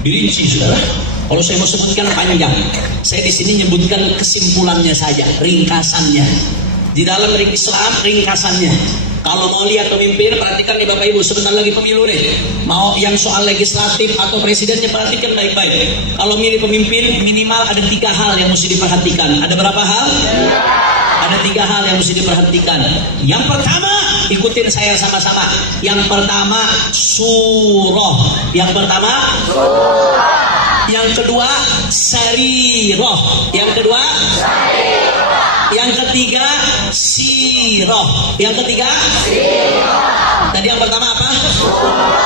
Dirinci, saudara. Kalau saya mau sebutkan panjang, saya di sini menyebutkan kesimpulannya saja, ringkasannya. Di dalam Islam ringkasannya. Kalau mau lihat pemimpin, perhatikan nih Bapak Ibu, sebentar lagi pemilu nih. Mau yang soal legislatif atau presidennya, perhatikan baik-baik. Kalau milih pemimpin, minimal ada 3 hal yang mesti diperhatikan. Ada berapa hal? Ada 3 hal yang mesti diperhatikan. Yang pertama, ikutin saya sama-sama. Yang pertama, surah. Yang pertama, surah. Yang kedua, sarirah. Yang kedua, sarirah. Yang ketiga, sirah. Yang ketiga, sirah. Tadi yang pertama apa?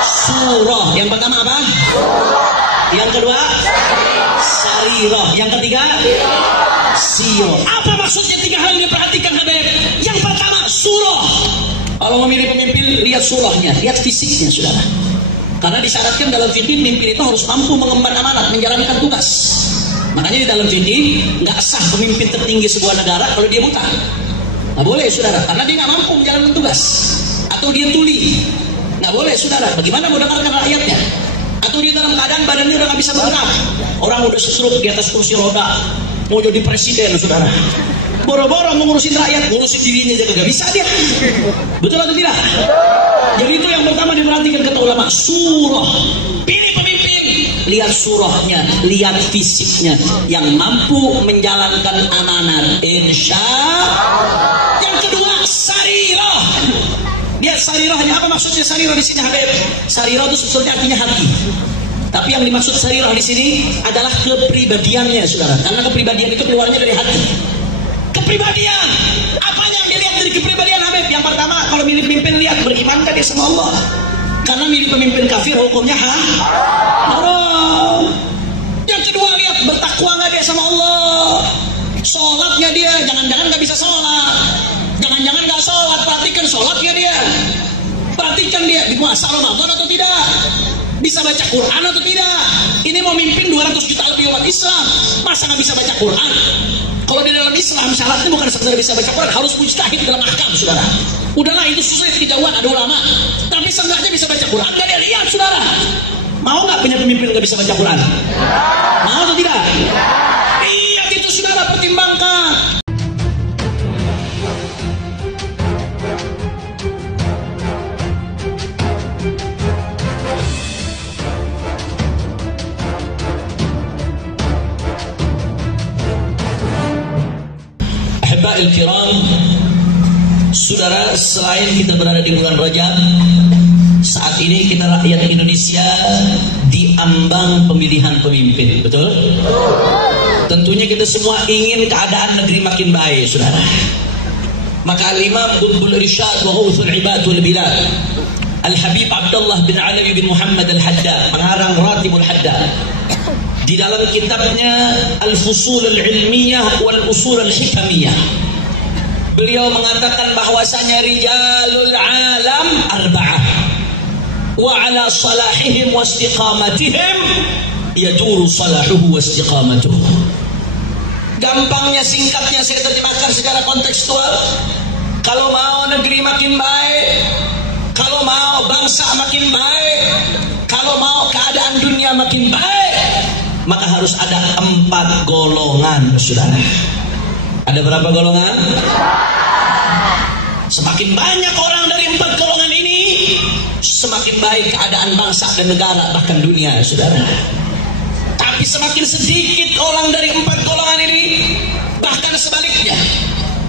Surah. Yang pertama apa? Surah. Yang kedua, sarirah. Yang ketiga, sirah. Apa maksudnya 3 hal yang diperhatikan, Habib? Yang pertama, surah. Kalau memilih pemimpin, lihat surahnya, lihat fisiknya, saudara. Karena disyaratkan dalam fikih pemimpin itu harus mampu mengemban amanat, menjalankan tugas. Makanya di dalam fikih nggak sah pemimpin tertinggi sebuah negara kalau dia buta. Nggak boleh, saudara, karena dia nggak mampu menjalankan tugas. Atau dia tuli, nggak boleh, saudara. Bagaimana mau dengarkan rakyatnya? Atau dia dalam keadaan badannya udah nggak bisa bergerak. Orang udah sesrut di atas kursi roda, mau jadi presiden, saudara. Boro-boro mengurusin rakyat, ngurusin dirinya aja nggak bisa dia. Betul atau tidak? Jadi itu yang pertama diperhatikan kata ulama, surah. Pilih pemimpin, lihat surahnya, lihat fisiknya, yang mampu menjalankan amanat, insya Allah. Yang kedua, sarirah. Lihat sarirahnya. Apa maksudnya sarirah di sini, Habib? Sarirah itu sebetulnya artinya hati. Tapi yang dimaksud sarirah di sini adalah kepribadiannya, saudara. Karena kepribadian itu keluarnya dari hati. Kepribadian, apanya yang dilihat dari kepribadian, Habib? Yang pertama, kalau milih pemimpin, lihat berimankah dia sama Allah. Karena milih pemimpin kafir hukumnya haram. Yang kedua, lihat bertakwa nggak dia sama Allah. Sholat nggak dia? Jangan-jangan nggak bisa sholat. Jangan-jangan nggak sholat. Perhatikan sholatnya dia. Perhatikan dia di puasa Ramadan atau tidak. Bisa baca Quran atau tidak. Ini mau mimpin 200 juta lebih umat Islam, masa nggak bisa baca Quran? Kalau di dalam Islam syaratnya bukan sekedar bisa baca Quran, harus mujtahid dalam ahkam, saudara. Udahlah itu susah kejauhan, ada ulama. Tapi seenggaknya bisa baca Quran, nggak dia lihat, saudara. Mau nggak punya pemimpin nggak bisa baca Quran? Mau atau tidak? Lihat itu, saudara, pertimbangkan. Al-kiram, saudara, selain kita berada di bulan Rajab, saat ini kita rakyat Indonesia diambang pemilihan pemimpin, betul? Tentunya kita semua ingin keadaan negeri makin baik, saudara. Maka Al-Imam Qutbul Irsyad wa Ghawthul Ibad wal Bilad, Al-Habib Abdullah bin Alawi bin Muhammad Al-Haddad, pengarang Ratibul Haddad, di dalam kitabnya Al-Fusul Al-Ilmiyah wal Usul Al-Hikamiyah, beliau mengatakan bahwasanya rijalul alam arba'ah wa ala salahihim wa istiqamatihim yaduru salahuhu wa istiqamatuhu. Gampangnya, singkatnya saya terjemahkan secara kontekstual. Kalau mau negeri makin baik, kalau mau bangsa makin baik, kalau mau keadaan dunia makin baik, maka harus ada 4 golongan, saudara. Ada berapa golongan? Semakin banyak orang dari 4 golongan ini, semakin baik keadaan bangsa dan negara, bahkan dunia, saudara. Tapi semakin sedikit orang dari 4 golongan ini, bahkan sebaliknya.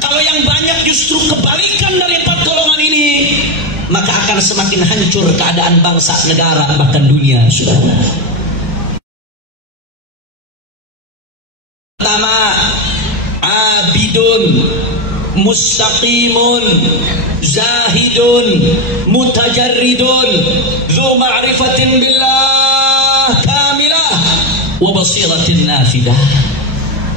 Kalau yang banyak justru kebalikan dari 4 golongan ini, maka akan semakin hancur keadaan bangsa, negara, bahkan dunia, saudara. Pertama, abidun, mustaqimun, zahidun, mutajarridun, dzu ma'rifatin billah kamilah wa basiratin nafidah.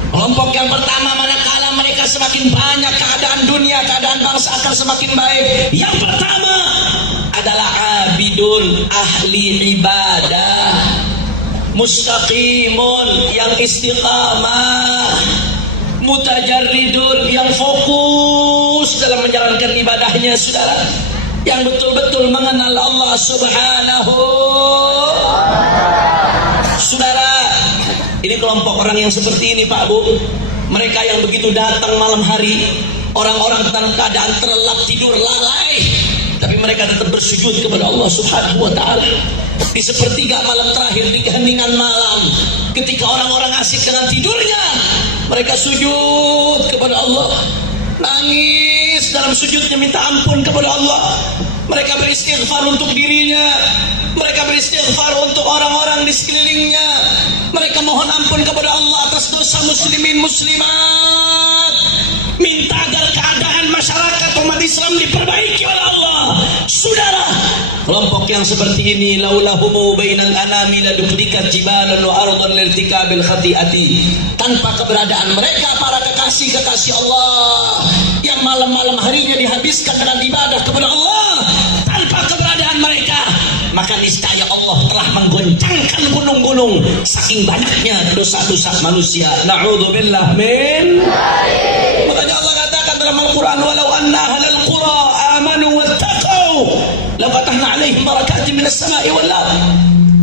Kelompok yang pertama, manakala mereka semakin banyak, keadaan dunia, keadaan bangsa akan semakin baik. Yang pertama adalah abidun, ahli ibadah, mustaqimun, yang istiqamah, mutajarridun, yang fokus dalam menjalankan ibadahnya, saudara, yang betul-betul mengenal Allah Subhanahu. Ini kelompok orang yang seperti ini Pak Bu. Mereka yang begitu datang malam hari, orang-orang dalam keadaan terlelap tidur lalai, tapi mereka tetap bersujud kepada Allah Subhanahu wa Ta'ala. Di sepertiga malam terakhir, di keheningan malam, ketika orang-orang asik dengan tidurnya, mereka sujud kepada Allah, nangis dalam sujudnya, minta ampun kepada Allah. Mereka beristighfar untuk dirinya, mereka beristighfar untuk orang-orang di sekelilingnya, mereka mohon ampun kepada Allah atas dosa muslimin muslimat, minta agar keadaan masyarakat umat Islam diperbaiki oleh Allah. Saudara, kelompok yang seperti ini, laulahumu bainal anami ladukdikat jibalan wa ardan lirtikabil khati'ati. Tanpa keberadaan mereka, para kekasih-kekasih Allah yang malam-malam harinya dihabiskan dengan ibadah kepada Allah, tanpa keberadaan mereka, maka niscaya Allah telah menggoncangkan gunung-gunung saking banyaknya dosa-dosa manusia. Na'udzubillah min. Makanya Allah katakan dalam Al-Quran, walau anna ahlal qura amanu wattaqau lafatahna alaihim barakatin minas sama'i wal ardh.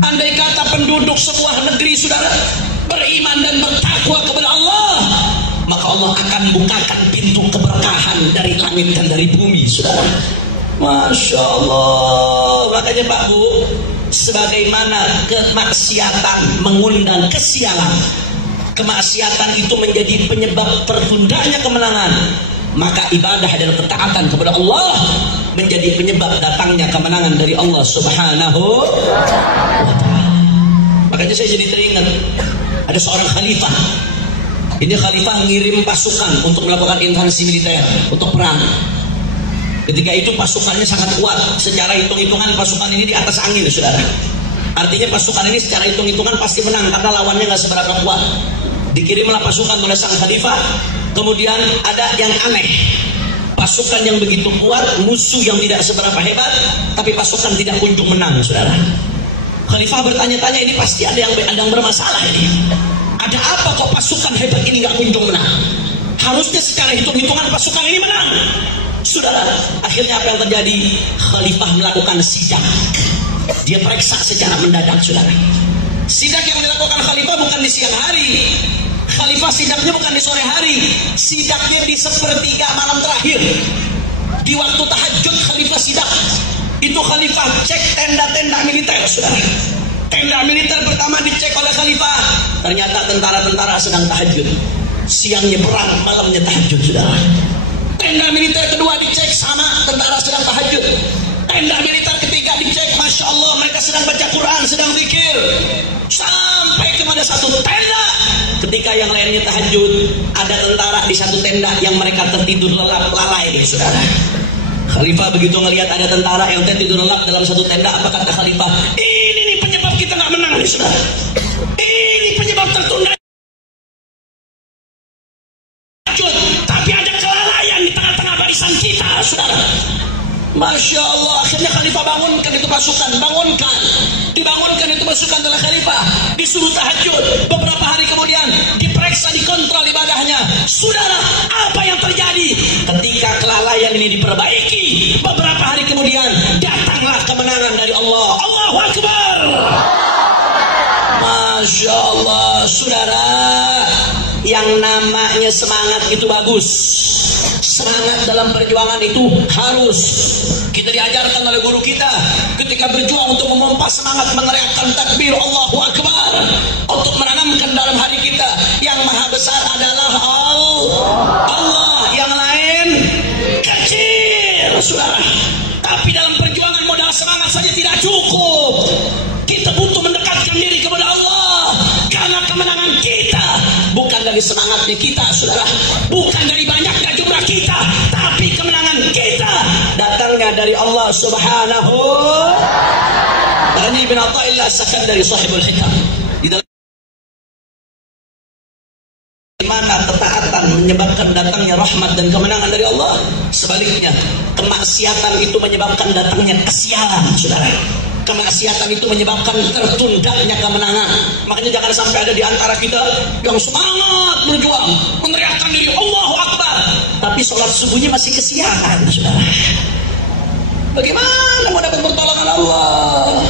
Andai kata penduduk sebuah negeri saudara beriman dan bertakwa kepada Allah, maka Allah akan bukakan pintu keberkahan dari langit dan dari bumi saudara. Masya Allah. Makanya Pak Bu, sebagaimana kemaksiatan mengundang kesialan, kemaksiatan itu menjadi penyebab tertundanya kemenangan, maka ibadah dan ketaatan kepada Allah menjadi penyebab datangnya kemenangan dari Allah Subhanahu wa Ta'ala. Makanya saya jadi teringat ada seorang khalifah. Ini khalifah ngirim pasukan untuk melakukan invasi militer, untuk perang. Ketika itu pasukannya sangat kuat. Secara hitung-hitungan pasukan ini di atas angin, saudara. Artinya pasukan ini secara hitung-hitungan pasti menang karena lawannya nggak seberapa kuat. Dikirimlah pasukan oleh sang khalifah. Kemudian ada yang aneh, pasukan yang begitu kuat, musuh yang tidak seberapa hebat, tapi pasukan tidak kunjung menang, saudara. Khalifah bertanya-tanya, ini pasti ada yang bermasalah ini. Ada apa kok pasukan hebat ini nggak kunjung menang? Harusnya secara hitung-hitungan pasukan ini menang. Saudara, akhirnya apa yang terjadi? Khalifah melakukan sidak. Dia periksa secara mendadak, saudara. Sidak yang dilakukan Khalifah bukan di siang hari. Khalifah sidaknya bukan di sore hari. Sidaknya di sepertiga malam terakhir. Di waktu tahajud Khalifah sidak. Itu Khalifah cek tenda-tenda militer, saudara. Tenda militer pertama dicek oleh Khalifah, ternyata tentara-tentara sedang tahajud. Siangnya perang, malamnya tahajud, saudara. Tenda militer kedua dicek, sama, tentara sedang tahajud. Tenda militer ketiga dicek, Masya Allah, mereka sedang baca Quran, sedang zikir. Sampai kepada satu tenda, ketika yang lainnya tahajud, ada tentara di satu tenda yang mereka tertidur lelap lalai, saudara. Khalifah begitu ngelihat ada tentara yang tertidur lelap dalam satu tenda, apa kata Khalifah? Ini nih penyebab kita nggak menang nih, saudara. Ini penyebab tertunda. Tapi ada kelalaian di tengah-tengah barisan kita, saudara. Masya Allah, akhirnya Khalifah bangunkan itu pasukan, dibangunkan itu pasukan oleh Khalifah, disuruh tahajud. Beberapa hari kemudian diperiksa, dikontrol ibadahnya. Saudara, apa yang terjadi? Ketika kelalaian ini diperbaiki, beberapa hari kemudian datanglah kemenangan dari Allah. Allahu Akbar. Masya Allah, saudara. Yang namanya semangat itu bagus. Semangat dalam perjuangan itu harus. Kita diajarkan oleh guru kita ketika berjuang untuk memompa semangat, meneriakkan takbir Allahu Akbar, untuk menanamkan dalam hati kita yang maha besar adalah Allah, yang lain kecil, saudara. Tapi dalam perjuangan modal semangat saja tidak cukup. Kita butuh mendekatkan diri kepada Allah, karena kemenangan kita bukan dari semangatnya kita, saudara, bukan dari banyaknya jumlah kita, tapi kemenangan kita datangnya dari Allah Subhanahu. Ini bin Athaillah As-Sakandari sahibul hikam. Di dalam mana ketaatan menyebabkan datangnya rahmat dan kemenangan dari Allah, sebaliknya kemaksiatan itu menyebabkan datangnya kesialan, saudara. Kemaksiatan itu menyebabkan tertundanya kemenangan. Makanya jangan sampai ada di antara kita yang semangat berjuang, meneriakkan diri Allahu Akbar, tapi sholat subuhnya masih kesialan, saudara. Bagaimana mau dapat pertolongan Allah?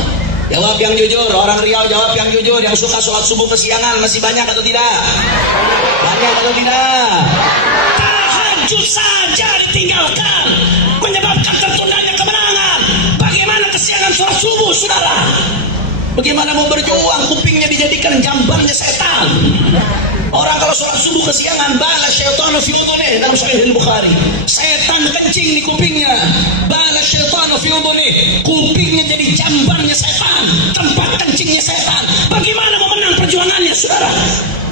Jawab yang jujur, orang Riau jawab yang jujur. Yang suka sholat subuh kesiangan masih banyak atau tidak? Banyak atau tidak? Tahajud saja ditinggalkan menyebabkan tertundanya kemenangan. Bagaimana kesiangan sholat subuh, saudara? Bagaimana mau berjuang, kupingnya dijadikan jambannya setan. Orang kalau sholat subuh kesiangan, bala syaitanu fi udhunih, dalam Sahih Bukhari. Setan kencing di kupingnya. Bala syaitanu fi udhunih, kupingnya jadi jambannya setan, tempat kencingnya setan. Bagaimana mau menang perjuangannya, saudara?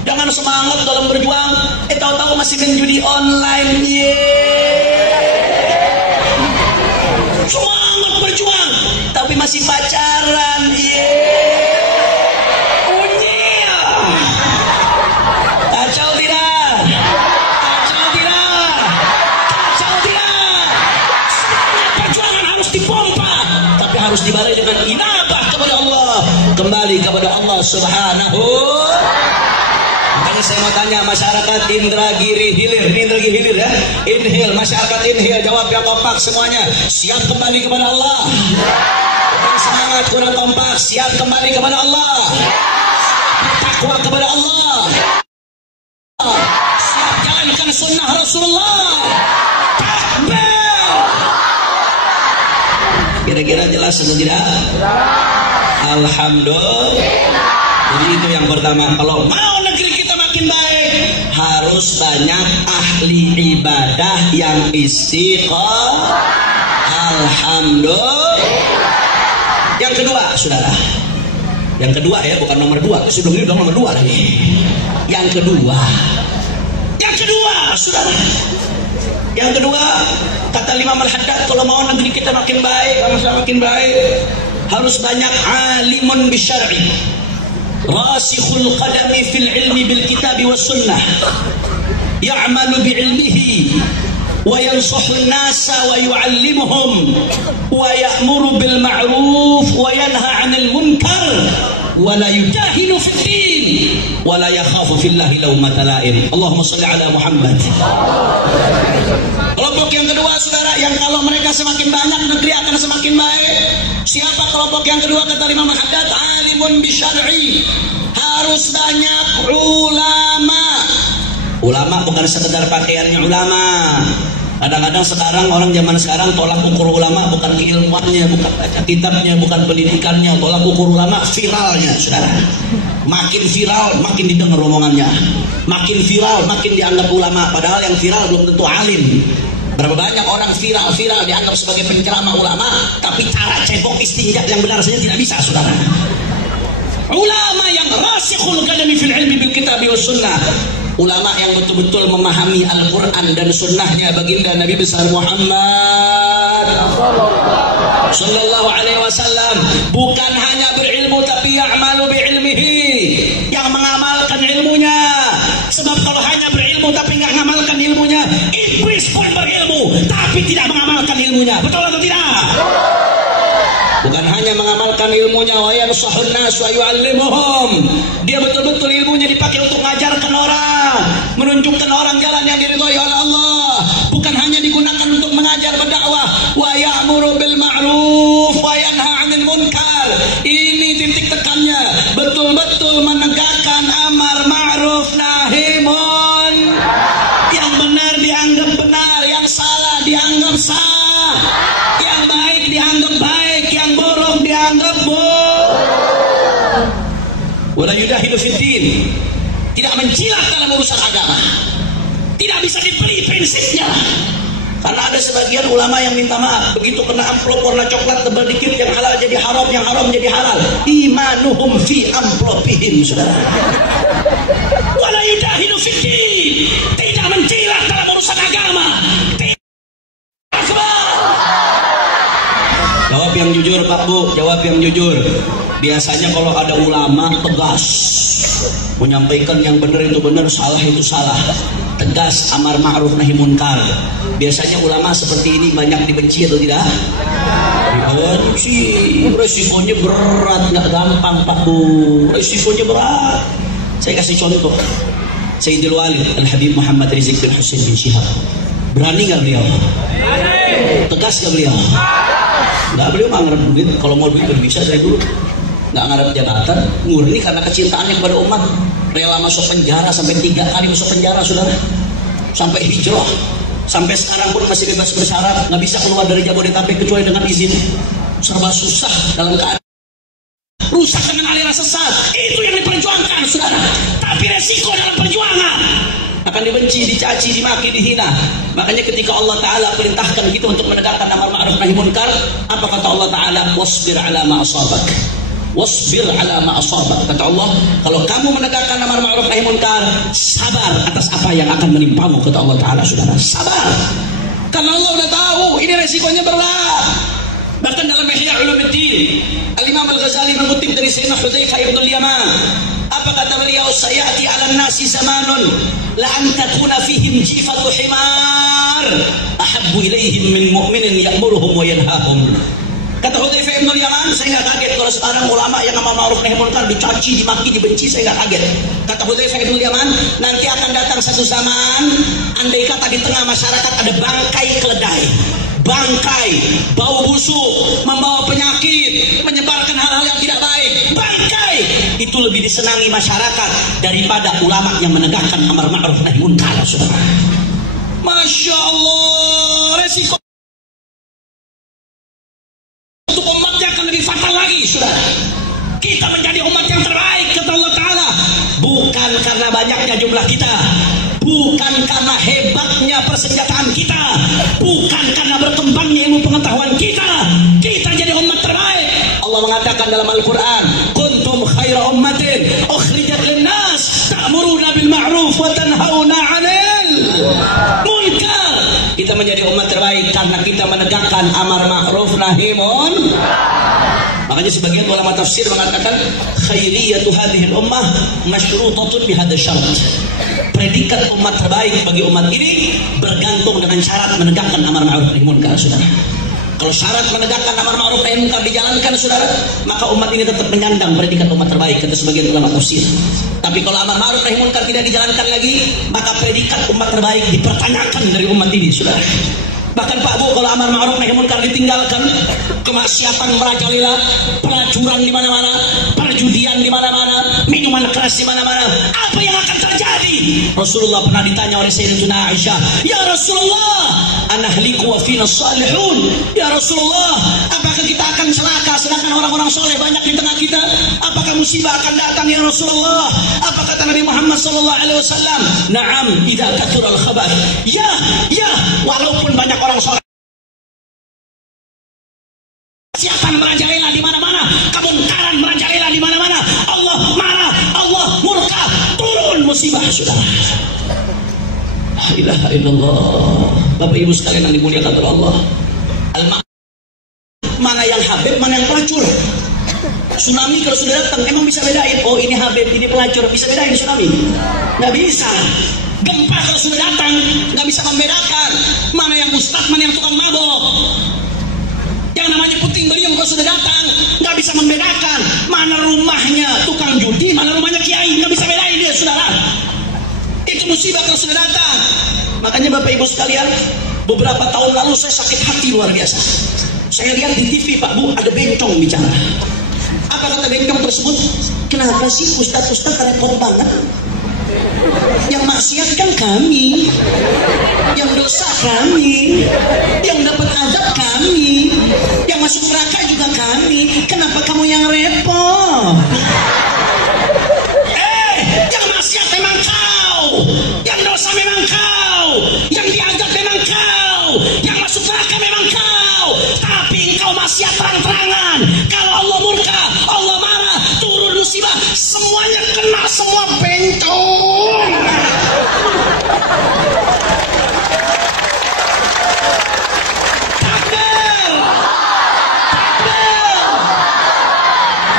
Jangan semangat dalam berjuang, tahu-tahu masih main judi online. Semangat berjuang, tapi masih pacaran. Kacau tidak? Kacau tidak? Kacau tidak? Semangat perjuangan harus dipompa, tapi harus dibalai dengan inabah kepada Allah, kembali kepada Allah Subhanahu. Makanya saya mau tanya masyarakat Indragiri Hilir, ini Indragiri Hilir ya, Inhil, masyarakat Inhil, jawab yang kompak semuanya, siap kembali kepada Allah? Kurang semangat, kurang kompak, siap kembali kepada Allah? Takwa kepada Allah? Siap jalankan sunnah Rasulullah? Takbir! Kira-kira jelas atau tidak? Alhamdulillah. Jadi itu yang pertama, kalau mau negeri kita makin baik, harus banyak ahli ibadah yang istiqomah. Alhamdulillah. Yang kedua, saudara. Yang kedua ya, bukan nomor 2. Sebelum ini udah nomor 2 lagi. Yang kedua, saudara. Yang kedua, kata Imam Al-Haddad, kalau mau negeri kita makin baik, bangsa makin baik, harus banyak alimun bisyar'i, rasikhul qadami fil ilmi bil kitab was sunnah, ya'malu bi ilmihi wa yansahu an-nasa wa yu'allimuhum wa ya'muru bil ma'ruf wa yanha 'anil munkar wa la yujahinu fid din wa la yakhafu fillahi lawmata la'im. Allahumma shalli ala Muhammad. Kelompok yang kedua, saudara, yang kalau mereka semakin banyak, negeri akan semakin baik. Siapa kelompok yang kedua? Kata Imam Al-Haddad, alimun bisyar'i, harus banyak ulama. Ulama bukan sekedar pakaiannya ulama. Kadang-kadang sekarang, orang zaman sekarang tolak ukur ulama bukan keilmuannya, bukan baca kitabnya, bukan pendidikannya. Tolak ukur ulama viralnya, saudara. Makin viral, makin didengar omongannya. Makin viral, makin dianggap ulama. Padahal yang viral belum tentu alim. Berapa banyak orang viral dianggap sebagai penceramah ulama, tapi cara cebok istinja yang benar saja tidak bisa, saudara. Ulama yang rasikhul qadami fil ilmi bil kitab was sunnah, ulama yang betul-betul memahami Al-Quran dan sunnahnya baginda Nabi besar Muhammad sallallahu alaihi wasallam. Bukan hanya berilmu, tapi ya'malu bi ilmihi, yang mengamalkan ilmunya. Sebab kalau hanya berilmu tapi nggak mengamalkan ilmunya, iblis pun berilmu tapi tidak mengamalkan ilmunya. Betul atau tidak? Bukan hanya mengamalkan ilmunya, wa yansahun nas wa yu'allimuhum, dia betul-betul ilmunya dipakai untuk mengajarkan orang, menunjukkan orang jalan yang diridhai oleh Allah. Bukan hanya digunakan untuk mengajar, berdakwah. Wa ya'muru bil ma'ruf wa yanha 'anil munkar. Ini titik tekannya, betul-betul menegakkan amar ma'ruf nahi munkar. Yang benar dianggap benar, yang salah dianggap salah, yang baik dianggap baik, yang buruk dianggap buruk. Wala yudahilu fid din, tidak menjilat dalam urusan agama, tidak bisa dibeli prinsipnya. Karena ada sebagian ulama yang minta maaf, begitu kena amplop warna coklat tebal dikit, yang halal jadi haram, yang haram jadi halal. Imanuhum fi amplopihim, saudara. Wala yudahilu fid din, tidak menjilat dalam urusan agama. Jawab yang jujur, Pak Bu, jawab yang jujur. Biasanya kalau ada ulama tegas, menyampaikan yang benar itu benar, salah itu salah, tegas, amar ma'ruf nahi munkar. Biasanya ulama seperti ini banyak dibenci atau tidak? Dibenci. Resikonya berat, nggak gampang Pak Bu, resikonya berat. Saya kasih contoh, Sayyidul Walid Al-Habib Muhammad Rizik bin Husain bin Syihab. Berani nggak beliau? Tegas nggak beliau? Nggak, beliau nggak ngerti duit. Kalau mau duit bisa dari dulu. nggak ngarep jabatan, murni karena kecintaannya kepada umat. Rela masuk penjara sampai 3 kali masuk penjara, saudara. Sampai hijrah, sampai sekarang pun masih bebas bersyarat, nggak bisa keluar dari Jabodetabek kecuali dengan izin. Serba susah dalam keadaan rusak dengan aliran sesat. Itu yang diperjuangkan, saudara. Tapi resiko dalam perjuangan akan dibenci, dicaci, dimaki, dihina. Makanya ketika Allah Ta'ala perintahkan kita untuk menegakkan amar ma'ruf nahi munkar, apa kata Allah Ta'ala? Wasbir ala ma asabak. Wasbir ala ma asabak. Kata Allah, kalau kamu menegakkan amar ma'ruf nahi munkar, sabar atas apa yang akan menimpamu. Kata Allah Ta'ala, saudara, sabar. Karena Allah udah tahu ini resikonya berat. Bahkan dalam Ihya Ulumuddin, Al-Imam Al-Ghazali mengutip dari Sayyidina Hudzaifah ibn al-Yaman. Apa kata beliau? Sayati 'alan nasi zamanun la an takuna fihim jifatu himar ahabbu ilaihim min mu'minin ya'muruhum wa yanhahum. Kata Hudzaifah ibn al-Yaman, saya nggak kaget kalau sekarang ulama yang amar ma'ruf nahi munkar dicaci, dimaki, dibenci, saya nggak kaget. Kata Hudzaifah ibn al-Yaman, nanti akan datang satu zaman andai kata di tengah masyarakat ada bangkai keledai, bangkai, bau busuk, membawa penyakit, menyebarkan hal-hal yang tidak baik, bangkai itu lebih disenangi masyarakat daripada ulama yang menegakkan amar ma'ruf nahi munkar, saudara. Masya Allah, resiko untuk umatnya akan lebih fatal lagi, saudara. Kita menjadi umat yang terbaik, kata Allah Ta'ala, bukan karena banyaknya jumlah kita, bukan karena hebatnya persenjataan kita, bukan karena berkembangnya ilmu pengetahuan kita. Kita jadi umat terbaik. Allah mengatakan dalam Al-Quran, kuntum khaira ummatin ukhrijat linnas ta'muruna bil ma'ruf wa tanhauna 'anil munkar. Kita menjadi umat terbaik karena kita menegakkan amar ma'ruf nahi munkar. Makanya sebagian ulama tafsir mengatakan khairiyatu hadhil ummah masyrutatun bihadza syarat. Predikat umat terbaik bagi umat ini bergantung dengan syarat menegakkan amar ma'ruf nahi munkar, saudara. Kalau syarat menegakkan amar ma'ruf nahi munkar dijalankan, saudara, maka umat ini tetap menyandang predikat umat terbaik, kata sebagian ulama tafsir. Tapi kalau amar ma'ruf nahi munkar tidak dijalankan lagi, maka predikat umat terbaik dipertanyakan dari umat ini, saudara. Bahkan Pak Bu, kalau amar ma'ruf nahi munkar ditinggalkan, kemaksiatan merajalela, pelacuran di mana-mana, perjudian di mana-mana, minuman keras di mana-mana, apa yang akan terjadi? Rasulullah pernah ditanya oleh Sayyidatuna Aisyah, ya Rasulullah, anahliku wa fina salihun. Ya Rasulullah, apakah kita akan celaka sedangkan orang-orang soleh banyak di tengah kita? Apakah musibah akan datang ya Rasulullah? Apa kata Nabi Muhammad SAW? Naam, idza kathural khabath. Ya, walaupun banyak orang soleh, kemaksiatan merajalela di mana-mana, kemungkaran merajalela di mana-mana, Allah marah, Allah murka, turun musibah, saudara. La ilaha illallah. Bapak Ibu sekalian yang dimuliakan oleh Allah, mana yang habib, mana yang pelacur. Tsunami kalau sudah datang emang bisa bedain, oh ini habib, ini pelacur, bisa bedain tsunami? Nggak bisa. Gempa kalau sudah datang nggak bisa membedakan mana yang ustadz, mana yang tukang mabok. Yang namanya puting beliung kalau sudah datang nggak bisa membedakan mana rumahnya tukang judi, mana rumahnya kiai, nggak bisa bedain dia, saudara. Itu musibah kalau sudah datang. Makanya Bapak Ibu sekalian, beberapa tahun lalu saya sakit hati luar biasa. Saya lihat di TV, Pak Bu, ada bencong bicara. Apa kata bencong tersebut? Kenapa sih ustadz-ustadz repot banget? Yang maksiat kan kami, yang dosa kami, yang dapat azab kami, yang masuk neraka juga kami. Kenapa kamu yang repot? Yang maksiat memang kau, yang dosa memang kau, yang diazab memang kau, yang masuk neraka memang kau. Tapi engkau maksiat terang-terangan. Kalau Allah murka, Allah marah, turun musibah, semuanya kena, semua bencong.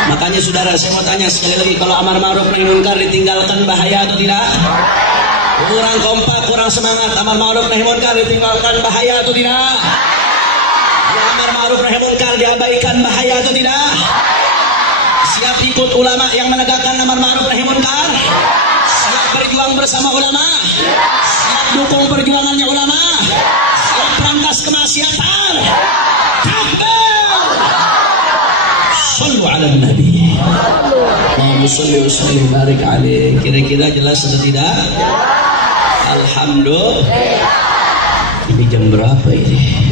Makanya saudara, saya mau tanya sekali lagi, kalau amar ma'ruf nahi munkar ditinggalkan bahaya atau tidak? Kurang kompak, kurang semangat. Amar ma'ruf nahi munkar ditinggalkan bahaya atau tidak? Ya, amar ma'ruf nahi munkar diabaikan bahaya atau tidak? Siap ikut ulama yang menegakkan amar ma'ruf nahi munkar? Siap berjuang bersama ulama? Siap dukung perjuangannya ulama? Siap berantas kemaksiatan? Takbir! Sallu ala nabi. Allahumma sholli wa sallim barik alaihi. Kira-kira jelas atau tidak? Alhamdulillah. Ini jam berapa ini?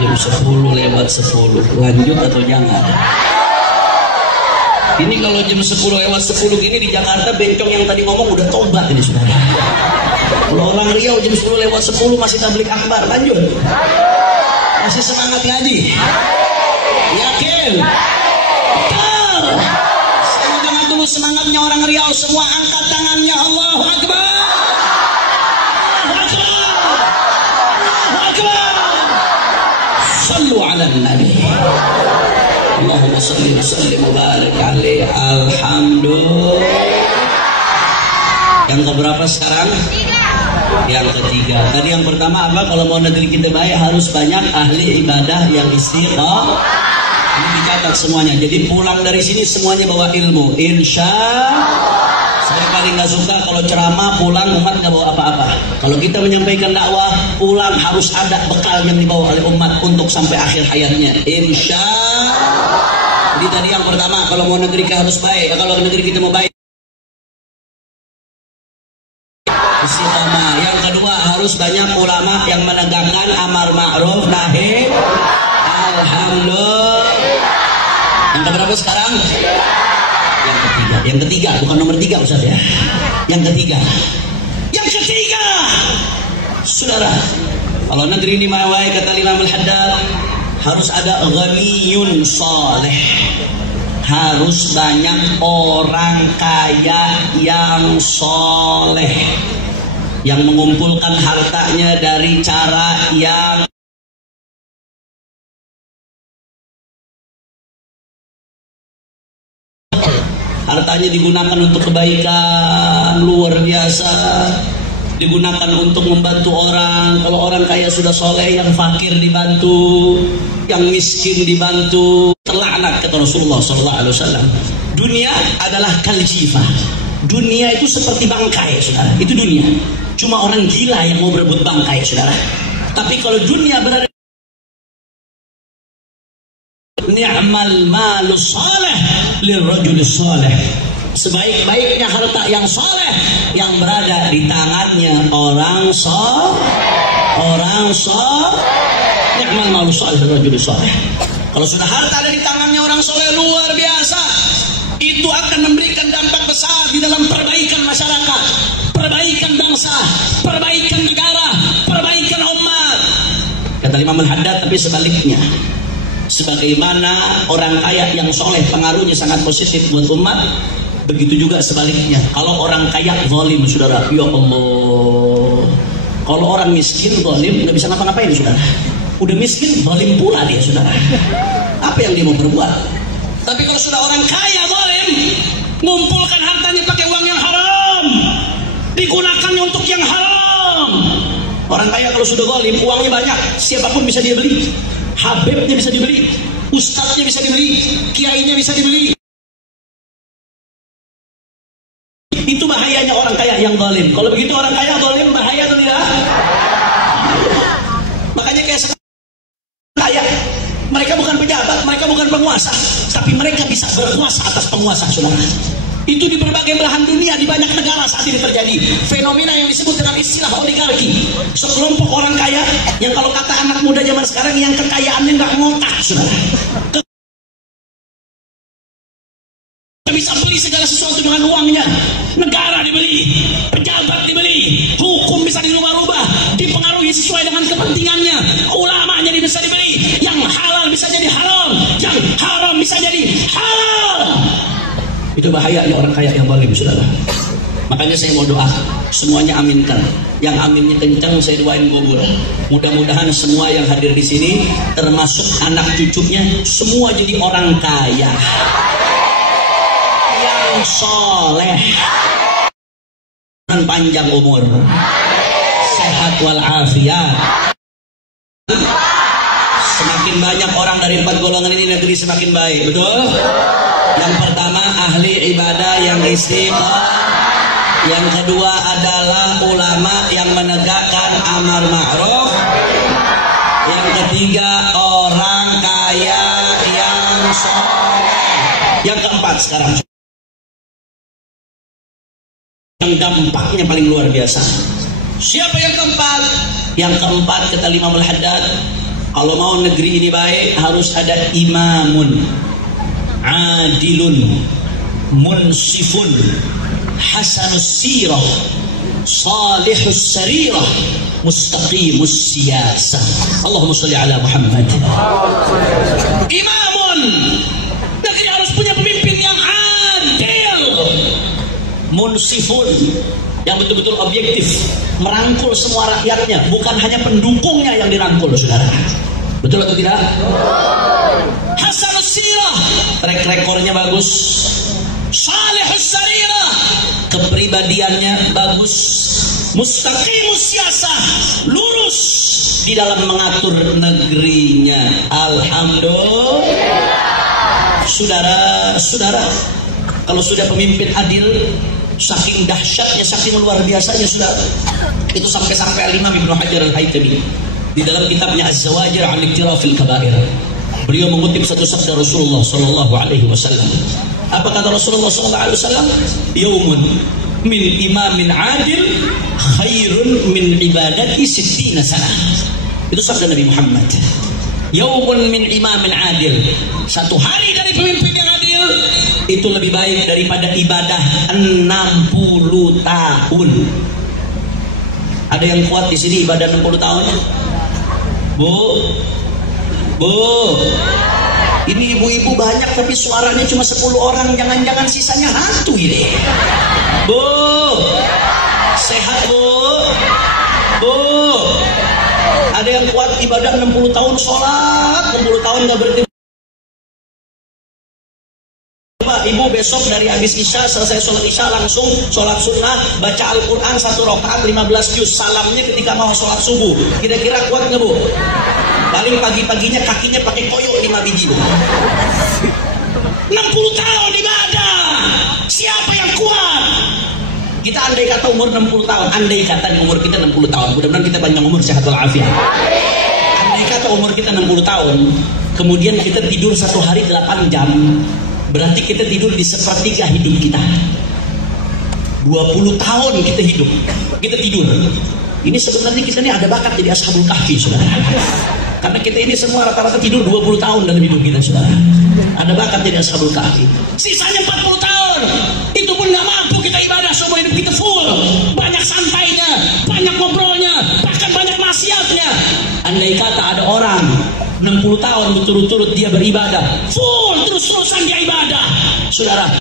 Jam 10 lewat 10. Lanjut atau jangan? Ini kalau jam 10 lewat 10 gini di Jakarta, bencong yang tadi ngomong udah tobat ini sudah. Kalau orang Riau jam 10 lewat 10 masih tabligh akbar, lanjut. Masih semangat ngaji? Yakin? Betul. Saya mau dengar dulu semangatnya orang Riau. Semua angkat tangannya. Allahu Akbar. Allahu Akbar. Allahu Akbar. Sallu ala nabi. Allahumma salli wa sallim wa barik alaihi. Alhamdulillah. Yang keberapa sekarang? Yang ketiga. Tadi yang pertama apa? Kalau mau negeri kita baik harus banyak ahli ibadah yang istiqomah. Ini dicatat semuanya. Jadi pulang dari sini semuanya bawa ilmu. Insya Allah. Saya paling nggak suka kalau ceramah pulang umat nggak bawa apa-apa. Kalau kita menyampaikan dakwah pulang harus ada bekal yang dibawa oleh umat untuk sampai akhir hayatnya. Insya Allah. Jadi tadi yang pertama kalau mau negeri kita harus baik. Kalau negeri kita mau baik. Istiqomah. Yang kedua harus banyak ulama yang menegakkan amar ma'ruf nahi. Alhamdulillah. Yang keberapa sekarang? Yang ketiga. Yang ketiga bukan nomor 3 Ustaz ya. Yang ketiga. Yang ketiga. Saudara, kalau negeri ini mawai kata Imam Al-Haddad harus ada ghaniyun saleh. Harus banyak orang kaya yang soleh, yang mengumpulkan hartanya dari cara yang hartanya digunakan untuk kebaikan luar biasa, digunakan untuk membantu orang. Kalau orang kaya sudah soleh, yang fakir dibantu, yang miskin dibantu. Terlaknat kata Rasulullah SAW. Dunia adalah kaljifah. Dunia itu seperti bangkai, saudara. Itu dunia. Cuma orang gila yang mau berebut bangkai, saudara. Tapi kalau dunia berada ni'mal malu saleh lirrajul saleh. Sebaik-baiknya harta yang saleh yang berada di tangannya orang saleh. Orang saleh. Ni'mal malu saleh lirrajul saleh. Kalau sudah harta ada di tangannya orang saleh luar biasa. Itu akan memberikan dampak besar di dalam perbaikan masyarakat, perbaikan bangsa, perbaikan negara, perbaikan umat. Kata Imam Al-Haddad, tapi sebaliknya. Sebagaimana orang kaya yang soleh pengaruhnya sangat positif buat umat, begitu juga sebaliknya. Kalau orang kaya zalim, saudara, ya Allah. Kalau orang miskin zalim, nggak bisa ngapa-ngapain, saudara. Udah miskin, zalim pula dia, saudara. Apa yang dia mau berbuat? Tapi kalau sudah orang kaya zalim, ngumpulkan hartanya pakai uang yang haram, digunakannya untuk yang haram. Orang kaya kalau sudah zalim, uangnya banyak, siapapun bisa dia beli. Habibnya bisa dibeli, ustadznya bisa dibeli, kiainya bisa dibeli. Itu bahayanya orang kaya yang zalim. Kalau begitu orang kaya zalim bahaya atau tidak? Makanya kayak sekarang kaya, mereka bukan pejabat, mereka bukan penguasa, tapi mereka bisa berkuasa atas penguasa, saudara. Itu di berbagai belahan dunia, di banyak negara saat ini terjadi fenomena yang disebut dengan istilah oligarki. Sekelompok orang kaya yang kalau kata anak muda zaman sekarang yang kekayaannya nggak ngotak, saudara. Bisa beli segala sesuatu dengan uangnya. Negara dibeli, pejabat dibeli, hukum bisa dirubah-rubah, dipengaruhi sesuai dengan kepentingannya. Ulamanya bisa dibeli, yang halal bisa jadi haram, yang haram bisa jadi halal. Itu bahayanya orang kaya yang zalim, saudara. Makanya saya mau doa, semuanya aminkan. Yang aminnya kencang saya doain kubur. Mudah-mudahan semua yang hadir di sini, termasuk anak cucunya, semua jadi orang kaya yang soleh, dan panjang umur, sehat walafiat. Semakin banyak orang dari 4 golongan ini, negeri semakin baik, betul? Yang pertama ahli ibadah yang istiqomah. Yang kedua adalah ulama yang menegakkan amar ma'ruf. Yang ketiga orang kaya yang soleh. keempat sekarang, yang dampaknya paling luar biasa. Siapa yang keempat? Yang keempat kata Imam Al-Haddad, kalau mau negeri ini baik harus ada imamun adilun munsifun hasanus sirah salihus sarirah mustaqimus siyasah. Allahumma sholli ala Muhammad. Imamun, negeri harus punya pemimpin yang adil, munsifun, yang betul-betul objektif, merangkul semua rakyatnya, bukan hanya pendukungnya yang dirangkul, saudara. Betul atau tidak? Hasanus sirah, track recordnya bagus. Salihus sarirah, kepribadiannya bagus. Mustaqimus siyasah, lurus di dalam mengatur negerinya. Alhamdulillah. Saudara-saudara, kalau sudah pemimpin adil, saking dahsyatnya, saking luar biasanya, saudara, itu sampai-sampai Al-Imam Ibnu Hajar Al-Haytami di dalam kitabnya Az-Zawajir 'an Iktirafil Kaba'ir, beliau mengutip satu sabda Rasulullah sallallahu alaihi wasallam. Apa kata Rasulullah sallallahu alaihi wasallam? Yaumun min imamin adil khairun min ibadati sittina sanah. Itu sabda Nabi Muhammad. Yaumun min imamin adil, satu hari dari pemimpin yang adil itu lebih baik daripada ibadah 60 tahun. Ada yang kuat di sini ibadah 60 tahun? Bu, ini ibu-ibu banyak tapi suaranya cuma 10 orang, jangan-jangan sisanya hantu ini. Bu, sehat bu, ada yang kuat ibadah 60 tahun sholat, 60 tahun gak berhenti. Ibu besok dari habis isya, selesai sholat isya langsung sholat sunnah, baca Al-Quran 1 rakaat 15 juz, salamnya ketika mau sholat subuh. Kira-kira kuat nggak bu? Paling pagi-paginya kakinya pakai koyok 5 biji bu. 60 tahun ibadah, siapa yang kuat? Kita andai kata umur 60 tahun, andai kata umur kita 60 tahun, mudah-mudahan kita panjang umur, sehat walafiat. Andai kata umur kita 60 tahun, kemudian kita tidur satu hari 8 jam, berarti kita tidur di sepertiga hidup kita. 20 tahun kita hidup, kita tidur. Ini sebenarnya kita ini ada bakat jadi Ashabul Kahfi, saudara. Karena kita ini semua rata-rata tidur 20 tahun dalam hidup kita, saudara. Ada bakat jadi Ashabul Kahfi. Sisanya 40 tahun, itu pun gak mampu kita ibadah, semua hidup kita full. Banyak santainya, banyak ngobrolnya, bahkan banyak maksiatnya. Andai kata ada orang 60 tahun berturut-turut dia beribadah full, terus-terusan dia ibadah, saudara,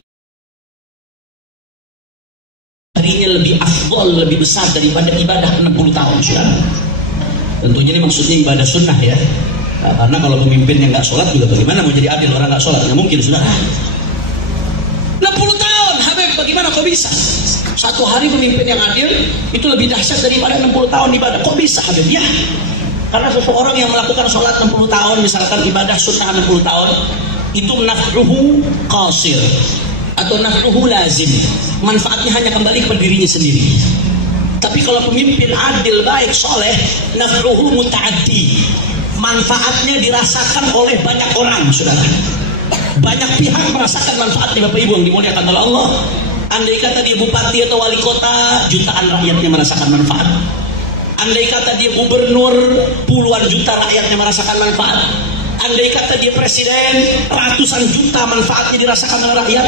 harinya lebih afdol, lebih besar daripada ibadah 60 tahun, saudara. Tentunya ini maksudnya ibadah sunnah ya. Nah, karena kalau pemimpin yang gak sholat juga bagaimana mau jadi adil orang gak sholat? Nggak mungkin, saudara. 60 tahun, Habib, bagaimana kok bisa? Satu hari pemimpin yang adil itu lebih dahsyat daripada 60 tahun ibadah. Kok bisa, Habib? Ya, karena seseorang yang melakukan sholat 60 tahun, misalkan ibadah sunnah 60 tahun, itu naf'uhu qasir atau naf'uhu lazim. Manfaatnya hanya kembali kepada dirinya sendiri. Tapi kalau pemimpin adil, baik, soleh, naf'uhu muta'addi. Manfaatnya dirasakan oleh banyak orang, saudara. Banyak pihak merasakan manfaatnya, Bapak Ibu yang dimuliakan oleh Allah. Andai kata dia bupati atau wali kota, jutaan rakyatnya merasakan manfaat. Andai kata dia gubernur, puluhan juta rakyatnya merasakan manfaat. Andai kata dia presiden, ratusan juta manfaatnya dirasakan oleh rakyat.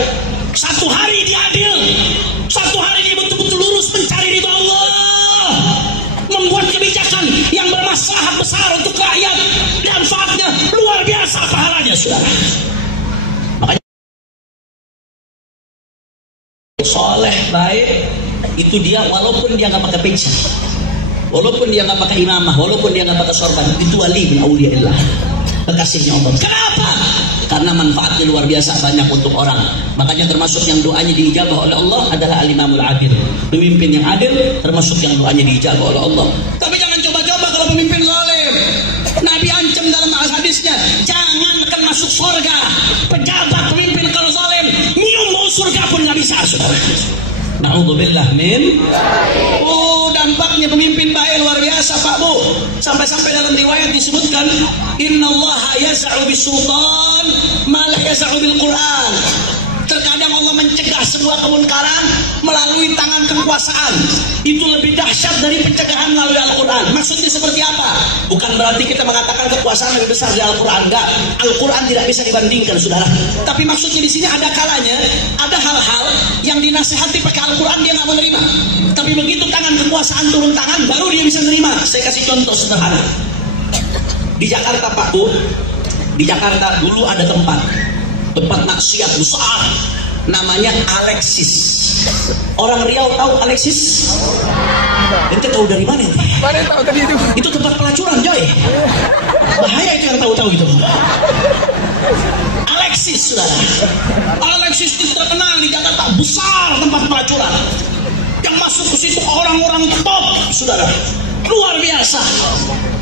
Satu hari dia adil, satu hari dia betul-betul lurus mencari ridho Allah, membuat kebijakan yang bermaslahat besar untuk rakyat, manfaatnya luar biasa pahalanya, saudara. Makanya soleh baik itu dia, walaupun dia nggak pakai pensiun, walaupun dia nggak pakai imamah, walaupun dia nggak pakai sorban, itu wali bin auliyaillah, kekasihnya Allah. Kenapa? Karena manfaatnya luar biasa banyak untuk orang. Makanya termasuk yang doanya diijabah oleh Allah adalah al-imamul adil, pemimpin yang adil, termasuk yang doanya diijabah oleh Allah. Tapi jangan coba-coba kalau pemimpin zalim. Nabi ancam dalam hadisnya, jangan akan masuk surga pejabat pemimpin kalau zalim, minum bau surga pun nggak bisa, saudara. Na'udzubillah min. Oh, dampaknya pemimpin baik luar biasa, Pak Bu. Sampai-sampai dalam riwayat disebutkan, innallaha yaz'u bisultan ma la yaz'u bil Qur'an. mencegah sebuah kemungkaran melalui tangan kekuasaan itu lebih dahsyat dari pencegahan melalui Al-Quran. Maksudnya seperti apa? Bukan berarti kita mengatakan kekuasaan lebih besar dari Al-Quran. Enggak, Al-Quran tidak bisa dibandingkan, saudara. Tapi maksudnya di sini ada kalanya, ada hal-hal yang dinasihati pakai Al-Quran dia nggak menerima. Tapi begitu tangan kekuasaan turun tangan, baru dia bisa menerima. Saya kasih contoh sederhana. Di Jakarta, Pak Bu, di Jakarta dulu ada tempat maksiat besar, namanya Alexis. Orang Riau tahu Alexis? Ente tahu dari mana? Mana tahu tadi itu? Itu tempat pelacuran, Joy. Bahaya itu yang tahu-tahu itu. Alexis, saudara. Alexis itu terkenal di Jakarta, besar tempat pelacuran. Yang masuk ke situ orang-orang top, saudara. Luar biasa.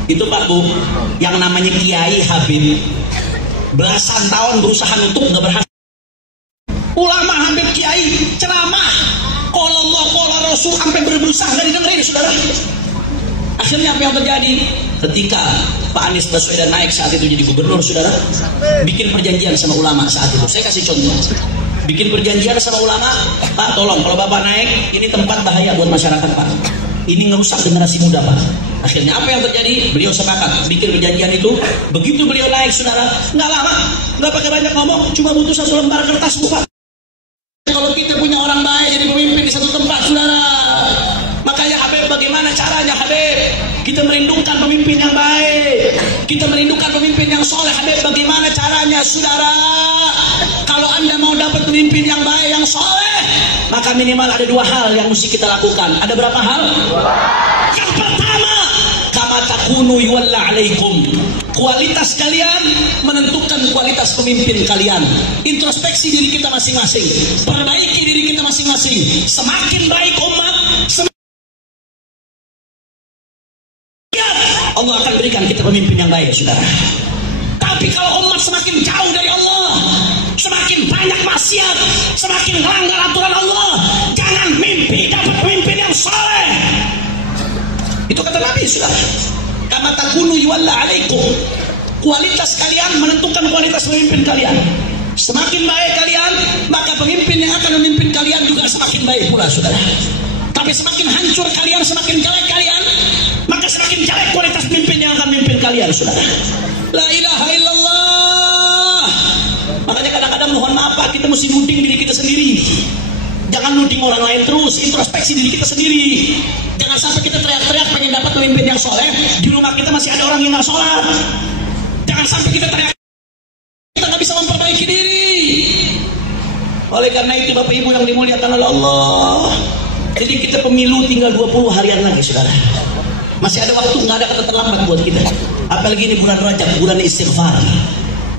Itu Pak Bu, yang namanya Kiai Habib. Belasan tahun berusaha nutup, nggak berhasil. Ulama Habib Kiai ceramah, qala Allah qala Rasul, sampai berusaha nggak didengerin, saudara. Akhirnya apa yang terjadi? Ketika Pak Anies Baswedan naik saat itu jadi gubernur, saudara, bikin perjanjian sama ulama saat itu. Saya kasih contoh. Bikin perjanjian sama ulama, Pak tolong kalau Bapak naik, ini tempat bahaya buat masyarakat, Pak. Ini ngerusak generasi muda, Pak. Akhirnya apa yang terjadi? Beliau sepakat bikin perjanjian itu. Begitu beliau naik, saudara, nggak lama, nggak pakai banyak ngomong, cuma butuh satu lembar kertas, buka. Kalau kita punya orang baik jadi pemimpin di satu tempat, saudara. Makanya Habib, bagaimana caranya Habib? Kita merindukan pemimpin yang baik, kita merindukan pemimpin yang soleh. Habib, bagaimana caranya, saudara? Kalau Anda mau dapat pemimpin yang baik, yang soleh, maka minimal ada dua hal yang mesti kita lakukan. Ada berapa hal? Yang pertama, kama takunu yuwalla alaikum. Kualitas kalian menentukan kualitas pemimpin kalian. Introspeksi diri kita masing-masing, perbaiki diri kita masing-masing. Semakin baik umat, Allah akan berikan kita pemimpin yang baik, saudara. Tapi kalau umat semakin jauh dari Allah, semakin banyak maksiat, semakin melanggar aturan Allah, jangan mimpi dapat pemimpin yang saleh. Itu kata Nabi, saudara. Kama takunu yuwalla alaikum. Kualitas kalian menentukan kualitas pemimpin kalian. Semakin baik kalian, maka pemimpin yang akan memimpin kalian juga semakin baik pula, saudara. Tapi semakin hancur kalian, semakin jelek kalian, maka semakin jelek kualitas pemimpin yang akan memimpin kalian, saudara. La ilaha illallah. Makanya kadang-kadang mohon maaf Pak, kita mesti nuding diri kita sendiri. Jangan nuding orang lain terus, introspeksi diri kita sendiri. Jangan sampai kita teriak-teriak pengen dapat pemimpin yang soleh, di rumah kita masih ada orang yang nggak sholat. Jangan sampai kita teriak, kita nggak bisa memperbaiki diri. Oleh karena itu Bapak Ibu yang dimuliakan oleh Allah, jadi kita pemilu tinggal 20 harian lagi, saudara. Masih ada waktu, nggak ada kata terlambat buat kita. Apalagi ini bulan Rajab, bulan istighfar,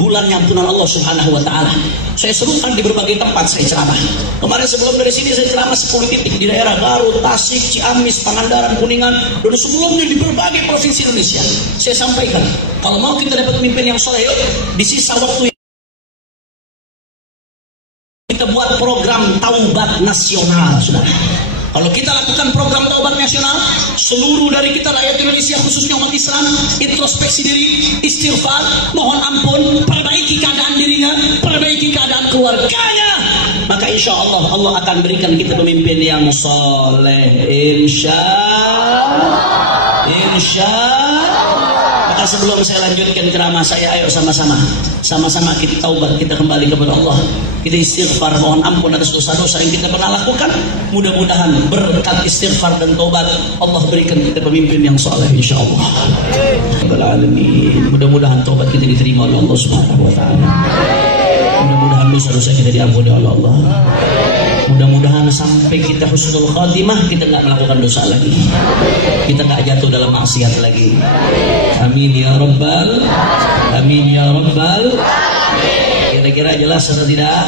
bulan nyampunan Allah Subhanahu wa Ta'ala. Saya serukan di berbagai tempat saya ceramah. Kemarin sebelum dari sini saya ceramah 10 titik di daerah Garut, Tasik, Ciamis, Pangandaran, Kuningan, dan sebelumnya di berbagai provinsi Indonesia. Saya sampaikan, kalau mau kita dapat pemimpin yang soleh, di sisa waktu kita buat program taubat nasional, saudara. Kalau kita lakukan program taubat nasional, seluruh dari kita rakyat Indonesia, khususnya umat Islam, introspeksi diri, istighfar, mohon ampun, perbaiki keadaan dirinya, perbaiki keadaan keluarganya, maka insya Allah Allah akan berikan kita pemimpin yang soleh, insya Maka sebelum saya lanjutkan ceramah saya, ayo sama-sama kita taubat, kita kembali kepada Allah, kita istighfar, mohon ampun atas dosa-dosa yang kita pernah lakukan. Mudah-mudahan berkat istighfar dan taubat Allah berikan kita pemimpin yang saleh insyaallah. Mudah-mudahan taubat kita diterima oleh Allah Subhanahu wa Ta'ala. Mudah-mudahan dosa-dosa kita diampuni oleh Allah. Mudah-mudahan sampai kita husnul khatimah, kita nggak melakukan dosa lagi, kita nggak jatuh dalam maksiat lagi. Amin ya rabbal, amin ya rabbal. Kira-kira jelas atau tidak?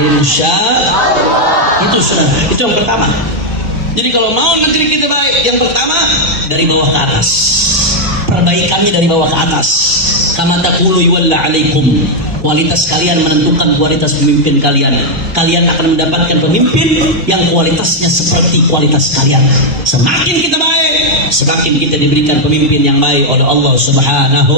Insya Allah. Itu yang pertama. Jadi kalau mau negeri kita baik, yang pertama dari bawah ke atas. Perbaikannya dari bawah ke atas. Kama taqulu yuwalla alaikum. Kualitas kalian menentukan kualitas pemimpin kalian. Kalian akan mendapatkan pemimpin yang kualitasnya seperti kualitas kalian. Semakin kita baik, semakin kita diberikan pemimpin yang baik oleh Allah Subhanahu.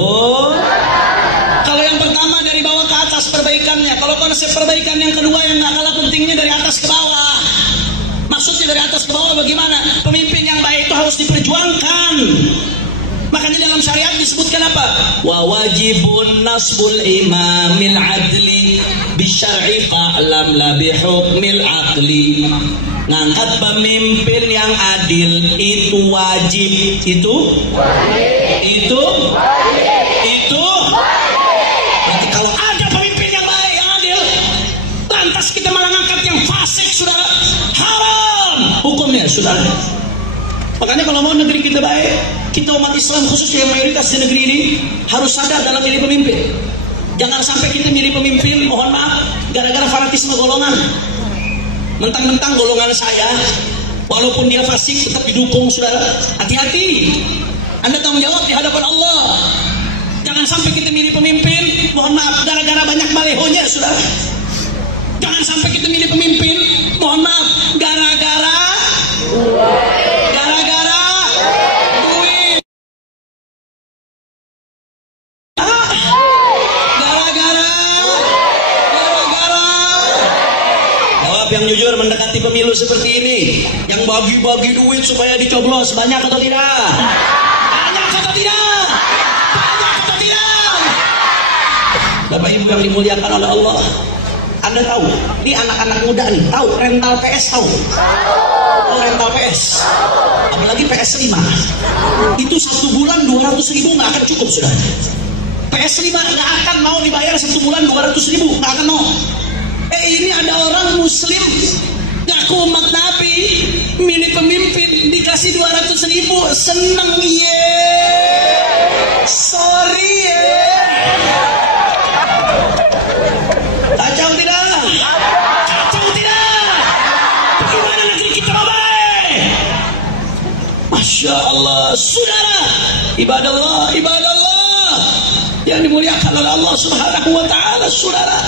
Kalau yang pertama dari bawah ke atas perbaikannya, kalau konsep konsep perbaikan yang kedua yang gak kalah pentingnya dari atas ke bawah. Maksudnya dari atas ke bawah bagaimana? Pemimpin yang baik itu harus diperjuangkan. Makanya dalam syariat disebutkan apa? Wa wajibun nasbul imamil adli bisyar'i fa'lam la bihukmil aqli. Ngangkat pemimpin yang adil itu wajib. Itu berarti kalau ada pemimpin yang baik, yang adil, lantas kita malah ngangkat yang fasik, saudara, haram hukumnya, saudara. Makanya kalau mau negeri kita baik, kita umat Islam khususnya yang mayoritas di negeri ini harus sadar dalam milih pemimpin. Jangan sampai kita milih pemimpin, mohon maaf, gara-gara fanatisme golongan. Mentang-mentang golongan saya, walaupun dia fasik tetap didukung, saudara. Hati-hati, Anda tanggung jawab di hadapan Allah. Jangan sampai kita milih pemimpin, mohon maaf, gara-gara banyak balehonya, saudara. Jangan sampai kita milih pemimpin, mohon maaf, gara-gara duit. Jawab yang jujur mendekati pemilu seperti ini. Yang bagi-bagi duit supaya dicoblos, banyak atau tidak? Banyak atau tidak? Banyak atau tidak? Bapak Ibu yang dimuliakan oleh Allah, Anda tahu, ini anak-anak muda nih, tahu rental PS, tahu rental PS, apalagi PS5, itu 1 bulan 200.000 nggak akan cukup, sudah. PS5 nggak akan mau dibayar 1 bulan 200.000, nggak akan mau. Ini ada orang Muslim ngaku umat Nabi, milih pemimpin dikasih 200.000, seneng ye, sorry ye. Kacau tidak? Kacau tidak? Bagaimana negeri kita baik? Masya Allah, saudara, ibadallah yang dimuliakan oleh Allah Subhanahu wa ta'ala, saudara.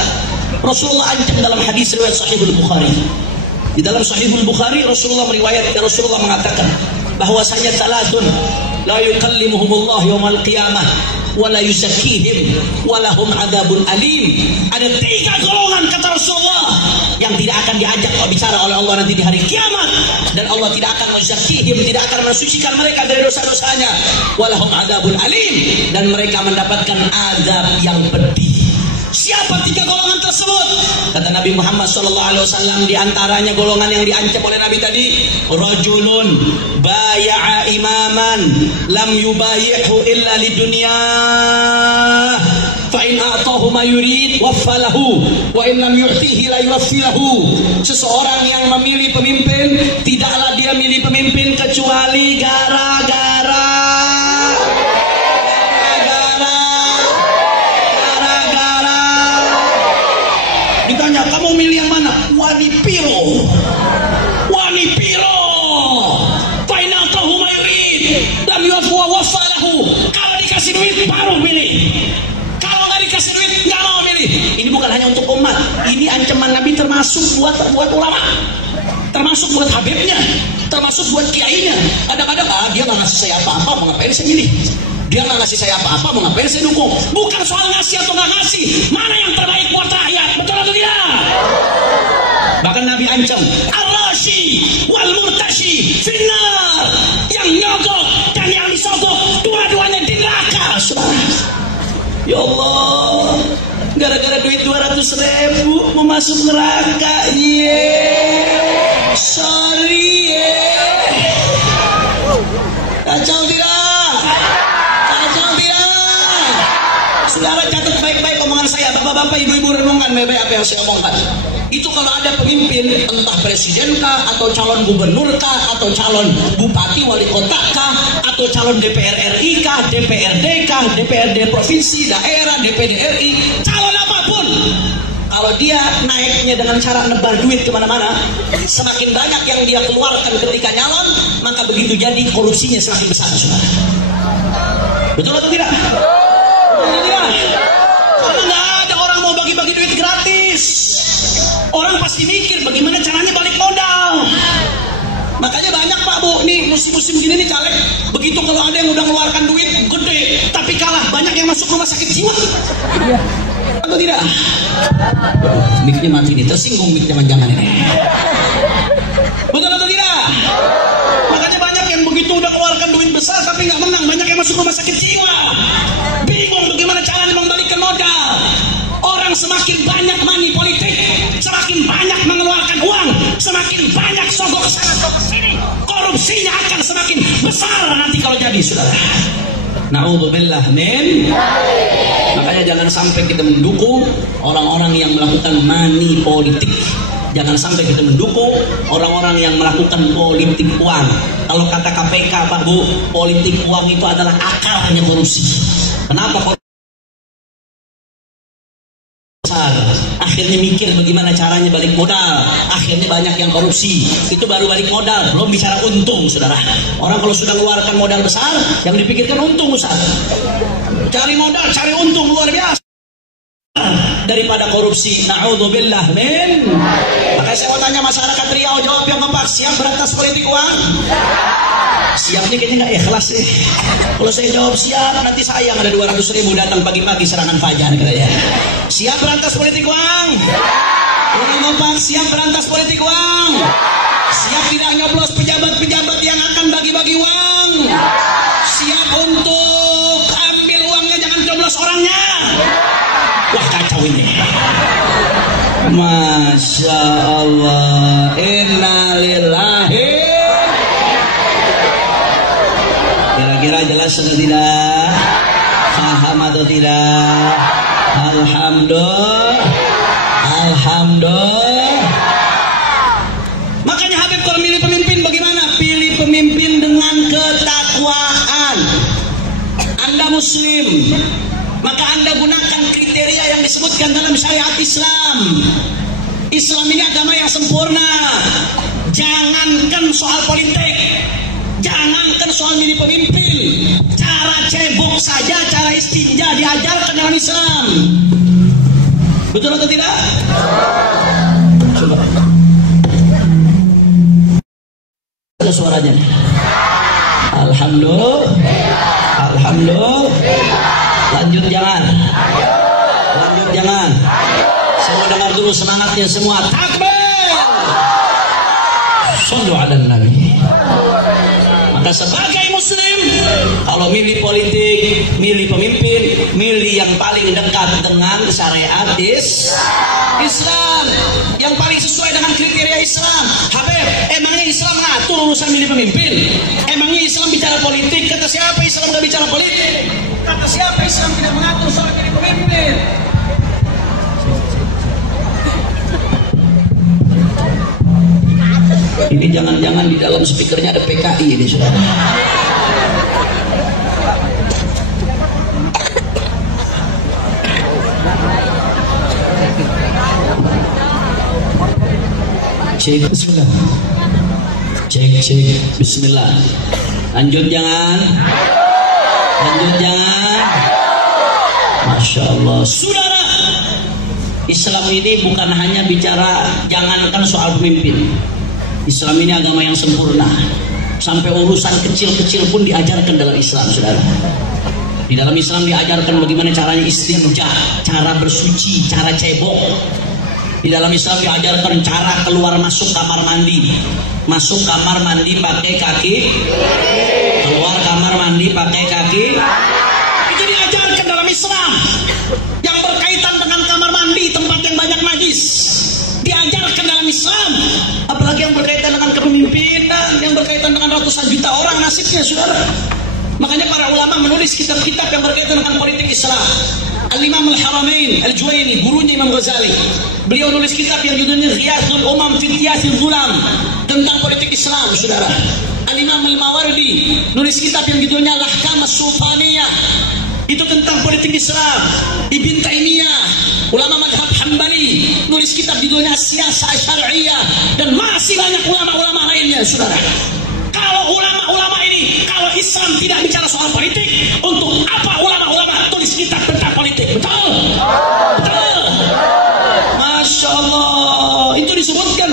Rasulullah ancam dalam hadis riwayat Sahihul Bukhari. Di dalam Sahihul Bukhari Rasulullah mengatakan bahwasanya salatun la yukallimuhumullah yaumal qiyamah wa la yuzakkihim wa lahum adzabun alim. Ada 3 golongan kata Rasulullah yang tidak akan diajak bicara oleh Allah nanti di hari kiamat, dan Allah tidak akan menzakkihim, tidak akan mensucikan mereka dari dosa-dosanya. Wa lahum adzabun alim, dan mereka mendapatkan azab yang pedih. Siapa 3 golongan tersebut? Kata Nabi Muhammad SAW, di antaranya golongan yang diancam oleh Nabi tadi, rajulun baya'a imaman lam yubayi'hu illa lidunya fa in a'tahu ma yurid waffalahu wa in lam yu'tihi la yuwaffilahu. Seseorang yang memilih pemimpin, tidaklah dia milih pemimpin kecuali gara-gara ditanya, kamu milih yang mana? Wanipiro. Fainatahu mayurid lam yuwaffa waffalahu. Kalau dikasih duit baru milih, kalau nggak dikasih duit nggak mau milih. Ini bukan hanya untuk umat, ini ancaman Nabi termasuk buat ulama, termasuk buat habibnya, termasuk buat kiainya. Kadang-kadang dia nggak ngasih saya apa-apa, mau ngapain saya milih? Dia nggak ngasih saya apa-apa, mau ngapain saya dukung? Bukan soal ngasih atau nggak ngasih, mana yang terbaik buat rakyat, betul atau tidak? Bahkan Nabi ancam, ar-rashi wal murtashi finnar, yang nyogok dan yang disogok dua-duanya di neraka. Ya Allah, gara-gara duit 200.000 mau masuk neraka. Sorry kacau tidak? Saudara, catat baik-baik omongan saya, bapak-bapak, ibu-ibu, renungkan baik-baik apa yang saya omongkan. Itu kalau ada pemimpin, entah presiden kah, atau calon gubernur kah, atau calon bupati wali kota kah, atau calon DPR RI kah, DPRD kah, DPRD provinsi, daerah, DPD RI, calon apapun, kalau dia naiknya dengan cara nebar duit kemana-mana, semakin banyak yang dia keluarkan ketika nyalon, maka begitu jadi korupsinya semakin besar, saudara. Betul atau tidak? Karena nggak ada orang mau bagi-bagi duit gratis. Orang pasti mikir bagaimana caranya balik modal. Makanya banyak Pak Bu, nih musim-musim gini nih caleg, begitu kalau ada yang udah ngeluarkan duit gede tapi kalah, banyak yang masuk rumah sakit jiwa. atau tidak? Miknya mati ini, tersinggung mik jangan-jangan ini. Betul atau tidak? Makanya banyak yang begitu udah keluarkan duit besar tapi nggak menang, banyak yang masuk rumah sakit jiwa. Bingung bagaimana caranya mengembalikan modal. Orang semakin banyak money politik, semakin banyak mengeluarkan uang, semakin banyak sogok sana sogok sini, korupsinya akan semakin besar nanti kalau jadi, saudara. Na'udzubillah min. Makanya jangan sampai kita mendukung orang-orang yang melakukan money politik. Jangan sampai kita mendukung orang-orang yang melakukan politik uang. Kalau kata KPK, Pak Bu, politik uang itu adalah akarnya korupsi. Kenapa? Akhirnya mikir bagaimana caranya balik modal, akhirnya banyak yang korupsi. Itu baru balik modal, belum bicara untung, saudara. Orang kalau sudah keluarkan modal besar, yang dipikirkan untung, Ustaz. Cari modal, cari untung luar biasa daripada korupsi. Na'udzubillah min. Makanya saya mau tanya masyarakat Riau, jawab yang kompak, siap berantas politik uang? Siapnya kayaknya nggak ikhlas sih. Kalau saya jawab siap, nanti sayang ada 200.000 datang pagi-pagi serangan fajar katanya. Siap berantas politik uang? Orang kompak, siap berantas politik uang? Siap tidak nyoblos pejabat-pejabat yang akan bagi-bagi uang? Siap untuk ambil uangnya, jangan coblos orangnya? Wah, kacau ini. Masya Allah. Innalillahi. Kira-kira jelas atau tidak? Paham atau tidak? Alhamdulillah. Alhamdulillah. Makanya Habib kalau milih pemimpin bagaimana? Pilih pemimpin dengan ketakwaan. Anda muslim, maka Anda gunakan kriteria yang disebutkan dalam syariat Islam. Islam ini agama yang sempurna. Jangankan soal politik, jangankan soal milih pemimpin, cara cebok saja, cara istinja diajarkan dalam Islam. Betul atau tidak? Coba. Ada suaranya. Alhamdulillah. Alhamdulillah. Lanjut jangan. Lanjut jangan. Saya mau dengar dulu semangatnya semua. Takbir. Shallu ala Nabi. Maka sebagai muslim, kalau milih politik, milih pemimpin, milih yang paling dekat dengan syariat Islam, yang paling sesuai dengan kriteria Islam. Habib, emangnya Islam ngatur urusan milih pemimpin? Emangnya Islam bicara politik? Kata siapa Islam nggak bicara politik? Kata siapa Islam tidak mengatur soal milih pemimpin? Ini jangan-jangan di dalam speakernya ada PKI ini, saudara. Cek, bismillah. Cek, bismillah. Lanjut jangan. Lanjut jangan. Masya Allah. Saudara, Islam ini bukan hanya bicara jangankan soal pemimpin. Islam ini agama yang sempurna. Sampai urusan kecil-kecil pun diajarkan dalam Islam, saudara. Di dalam Islam diajarkan bagaimana caranya istinja, cara bersuci, cara cebok. Di dalam Islam diajarkan cara keluar masuk kamar mandi. Masuk kamar mandi pakai kaki, keluar kamar mandi pakai kaki. Itu diajarkan dalam Islam. Yang berkaitan dengan kamar mandi, tempat yang banyak najis, diajarkan dalam Islam. Apalagi yang berkaitan dengan kepemimpinan, yang berkaitan dengan ratusan juta orang nasibnya, saudara. Makanya para ulama menulis kitab-kitab yang berkaitan dengan politik Islam. Al-Imam Al-Haramain Al-Juwaini, gurunya Imam Ghazali, beliau nulis kitab yang judulnya Ghiyathul Umam fi Ghiyathil Zulam, tentang politik Islam, saudara. Al-Imam Al-Mawardi nulis kitab yang judulnya Al-Ahkam As-Sultaniyah, itu tentang politik Islam. Ibn Taimiyah, ulama madhab Hambali, nulis kitab judulnya Siyasah Syar'iyah, dan masih banyak ulama-ulama lainnya, saudara. Kalau ulama-ulama ini, kalau Islam tidak bicara soal politik, untuk apa ulama-ulama tulis kitab tentang politik? Betul? Betul? Masya Allah. Itu disebutkan.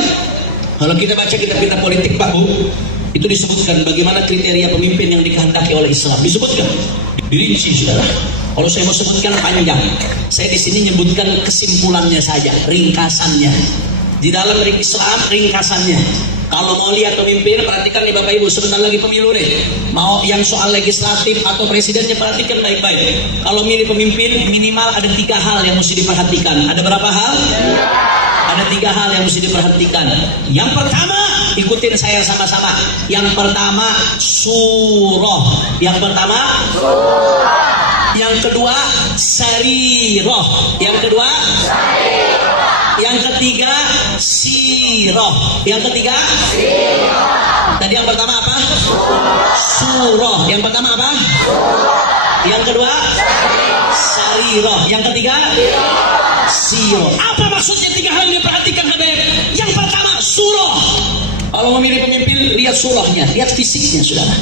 Kalau kita baca kitab-kitab politik, Pak Bu, itu disebutkan bagaimana kriteria pemimpin yang dikehendaki oleh Islam. Disebutkan. Dirinci, saudara. Kalau saya mau sebutkan panjang, saya di sini nyebutkan kesimpulannya saja, ringkasannya. Di dalam Islam ringkasannya. Kalau mau lihat pemimpin, perhatikan nih Bapak Ibu, sebentar lagi pemilu nih. Mau yang soal legislatif atau presidennya, perhatikan baik-baik. Kalau milih pemimpin, minimal ada 3 hal yang mesti diperhatikan. Ada berapa hal? Ada 3 hal yang mesti diperhatikan. Yang pertama, ikutin saya sama-sama. Yang pertama, surah. Yang pertama, surah. Yang kedua, sariroh. Yang kedua, sariroh. Yang ketiga, siroh. Yang ketiga, siroh. Tadi yang pertama apa? Surah. Yang pertama apa? Surah. Yang kedua, sariroh. Yang ketiga, siroh. Apa maksudnya 3 hal yang diperhatikan, Habib? Yang pertama, surah. Kalau memilih pemimpin, lihat surahnya, lihat fisiknya, saudara.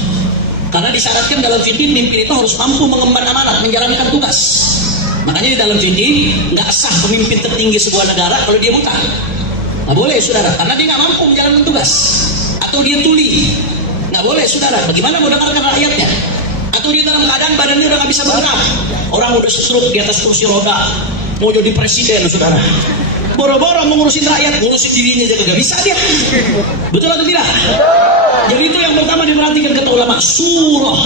Karena disyaratkan dalam fikih pemimpin itu harus mampu mengemban amanat, menjalankan tugas. Makanya di dalam fikih nggak sah pemimpin tertinggi sebuah negara kalau dia buta. Nggak boleh, saudara, karena dia nggak mampu menjalankan tugas. Atau dia tuli, nggak boleh, saudara. Bagaimana mau dengarkan rakyatnya? Atau dia dalam keadaan badannya udah nggak bisa bergerak. Orang udah stroke di atas kursi roda, mau jadi presiden, saudara. Boro-boro mengurusin rakyat, ngurusin dirinya aja nggak bisa dia. Betul atau tidak? Jadi itu yang pertama diperhatikan kata ulama, surah.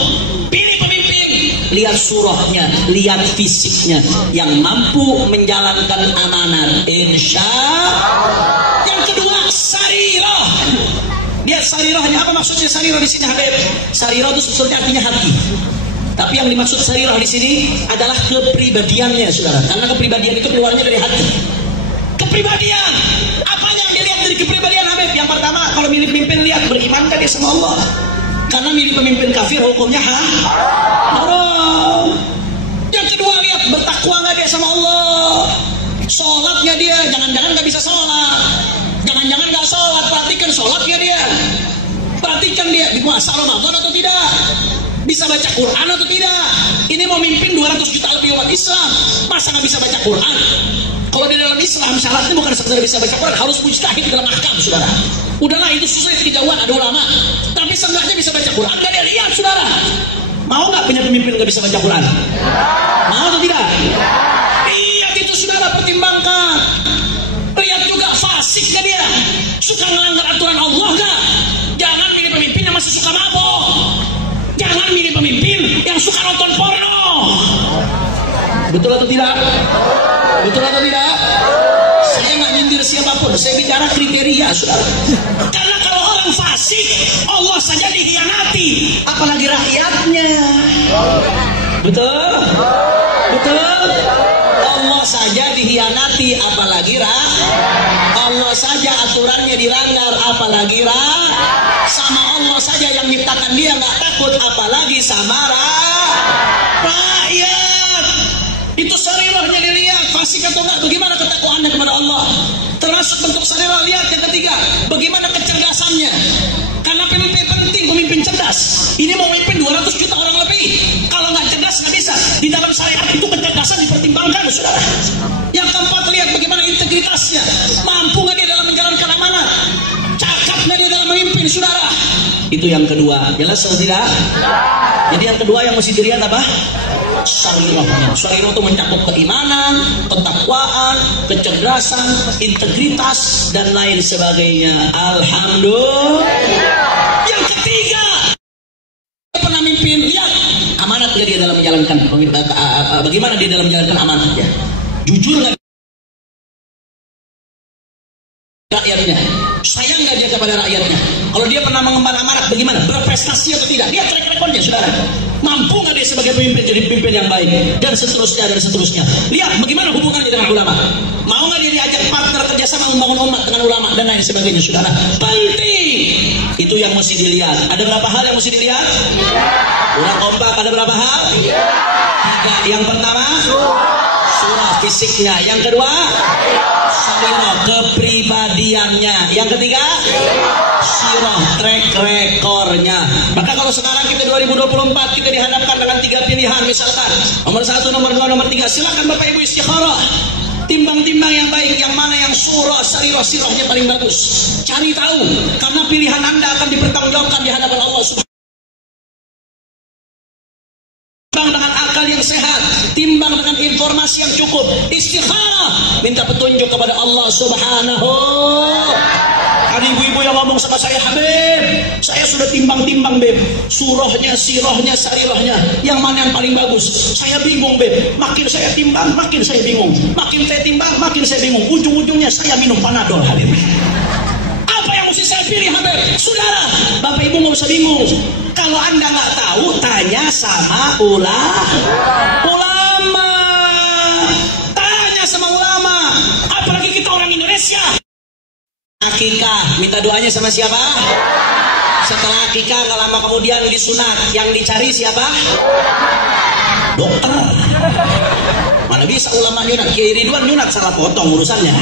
Pilih pemimpin, lihat surahnya, lihat fisiknya, yang mampu menjalankan amanat, insya Allah. Yang kedua, sarirah. Lihat sarirahnya. Apa maksudnya sarirah di sini, Habib? Sarirah itu sebetulnya artinya hati. Tapi yang dimaksud sarirah di sini adalah kepribadiannya, saudara. Karena kepribadian itu keluarnya dari hati. Kepribadian, apa yang dilihat dari kepribadian Habib? Yang pertama, kalau milih pemimpin, lihat beriman dia sama Allah. Karena milih pemimpin kafir hukumnya haram. Yang kedua, lihat bertakwa nggak dia sama Allah. Sholatnya dia, jangan-jangan nggak bisa sholat, jangan-jangan nggak sholat. Perhatikan sholatnya dia, perhatikan dia di puasa Ramadan atau tidak, bisa baca Quran atau tidak. Ini mau mimpin 200 juta lebih umat Islam, masa nggak bisa baca Quran? Kalau di dalam Islam syaratnya bukan sekedar bisa baca Quran, harus mujtahid dalam ahkam, saudara. Udahlah itu susah, kejauhan, ada ulama. Tapi seenggaknya bisa baca Quran, nggak dia lihat, saudara. Mau nggak punya pemimpin nggak bisa baca Quran? Mau atau tidak? Lihat itu, saudara, pertimbangkan. Lihat juga fasik nggak dia, suka melanggar aturan Allah nggak? Jangan milih pemimpin yang masih suka mabok. Jangan milih pemimpin yang suka nonton porno. Betul atau tidak? Betul atau tidak? Saya nggak nyindir siapapun, saya bicara kriteria, saudara. Karena kalau orang fasik, Allah saja dihianati, apalagi rakyatnya. Betul? Betul? Allah saja dihianati, apalagi Allah saja aturannya dilanggar, apalagi sama Allah saja yang menciptakan dia nggak takut, apalagi sama rakyat. Itu sarirahnya dilihat, fasik atau enggak, bagaimana ketakwaannya kepada Allah. Termasuk bentuk sarirah, lihat yang ketiga, bagaimana kecerdasannya. Karena pemimpin penting, pemimpin cerdas. Ini mau memimpin 200 juta orang lebih. Kalau nggak cerdas nggak bisa. Di dalam syariat itu kecerdasan dipertimbangkan, saudara. Yang keempat, lihat bagaimana integritasnya. Mampu nggak dia dalam menjalankan amanah? Cakap nggak dia dalam memimpin, saudara? Itu yang kedua. Jelas atau tidak? Jadi yang kedua yang mesti dilihat apa? Sarirah. Sarirah itu mencakup keimanan, ketakwaan, kecerdasan, integritas, dan lain sebagainya. Alhamdulillah. Yang ketiga, pernah mimpin, lihat amanat dia dalam menjalankan. Bagaimana dia dalam menjalankan amanatnya? Jujur nggak rakyatnya? Sayang nggak dia kepada rakyatnya? Kalau dia pernah mengemban amanat, bagaimana? Berprestasi atau tidak? Dia track recordnya, saudara. Mampu nggak dia sebagai pemimpin jadi pemimpin yang baik, dan seterusnya dan seterusnya. Lihat bagaimana hubungannya dengan ulama. Mau nggak dia diajak partner kerjasama membangun umat dengan ulama dan lain sebagainya, saudara. Penting. Itu yang mesti dilihat. Ada berapa hal yang mesti dilihat? Kurang kompak. Ada berapa hal? 3. Yang pertama, surah fisiknya. Yang kedua, sarirah kepribadiannya. Yang ketiga, sirah track recordnya. Maka kalau sekarang kita 2024 kita dihadapkan dengan 3 pilihan, misalkan nomor 1, nomor 2, nomor 3, silakan Bapak Ibu istikharah, timbang-timbang yang baik, yang mana yang surah sarirah sirahnya paling bagus. Cari tahu, karena pilihan Anda akan dipertanggungjawabkan di hadapan Allah Subhanahu timbang dengan akal yang sehat, timbang dengan informasi yang cukup, istikharah, minta petunjuk kepada Allah Subhanahu. Ada ibu-ibu yang ngomong sama saya, Habib, saya sudah timbang-timbang, Beb, surahnya, sirahnya, sarirahnya, yang mana yang paling bagus? Saya bingung, Beb, makin saya timbang, makin saya bingung, makin saya timbang, makin saya bingung, ujung-ujungnya saya minum Panadol, Habib. Apa yang mesti saya pilih, Habib? Saudara, Bapak Ibu nggak usah bingung. Kalau Anda nggak tahu, tanya sama ulama. Tanya sama ulama. Apalagi kita orang Indonesia. Akikah, minta doanya sama siapa? Setelah akikah, nggak lama kemudian disunat. Yang dicari siapa? Dokter. Mana bisa ulama nyunat? Kiai Ridwan nyunat salah potong urusannya.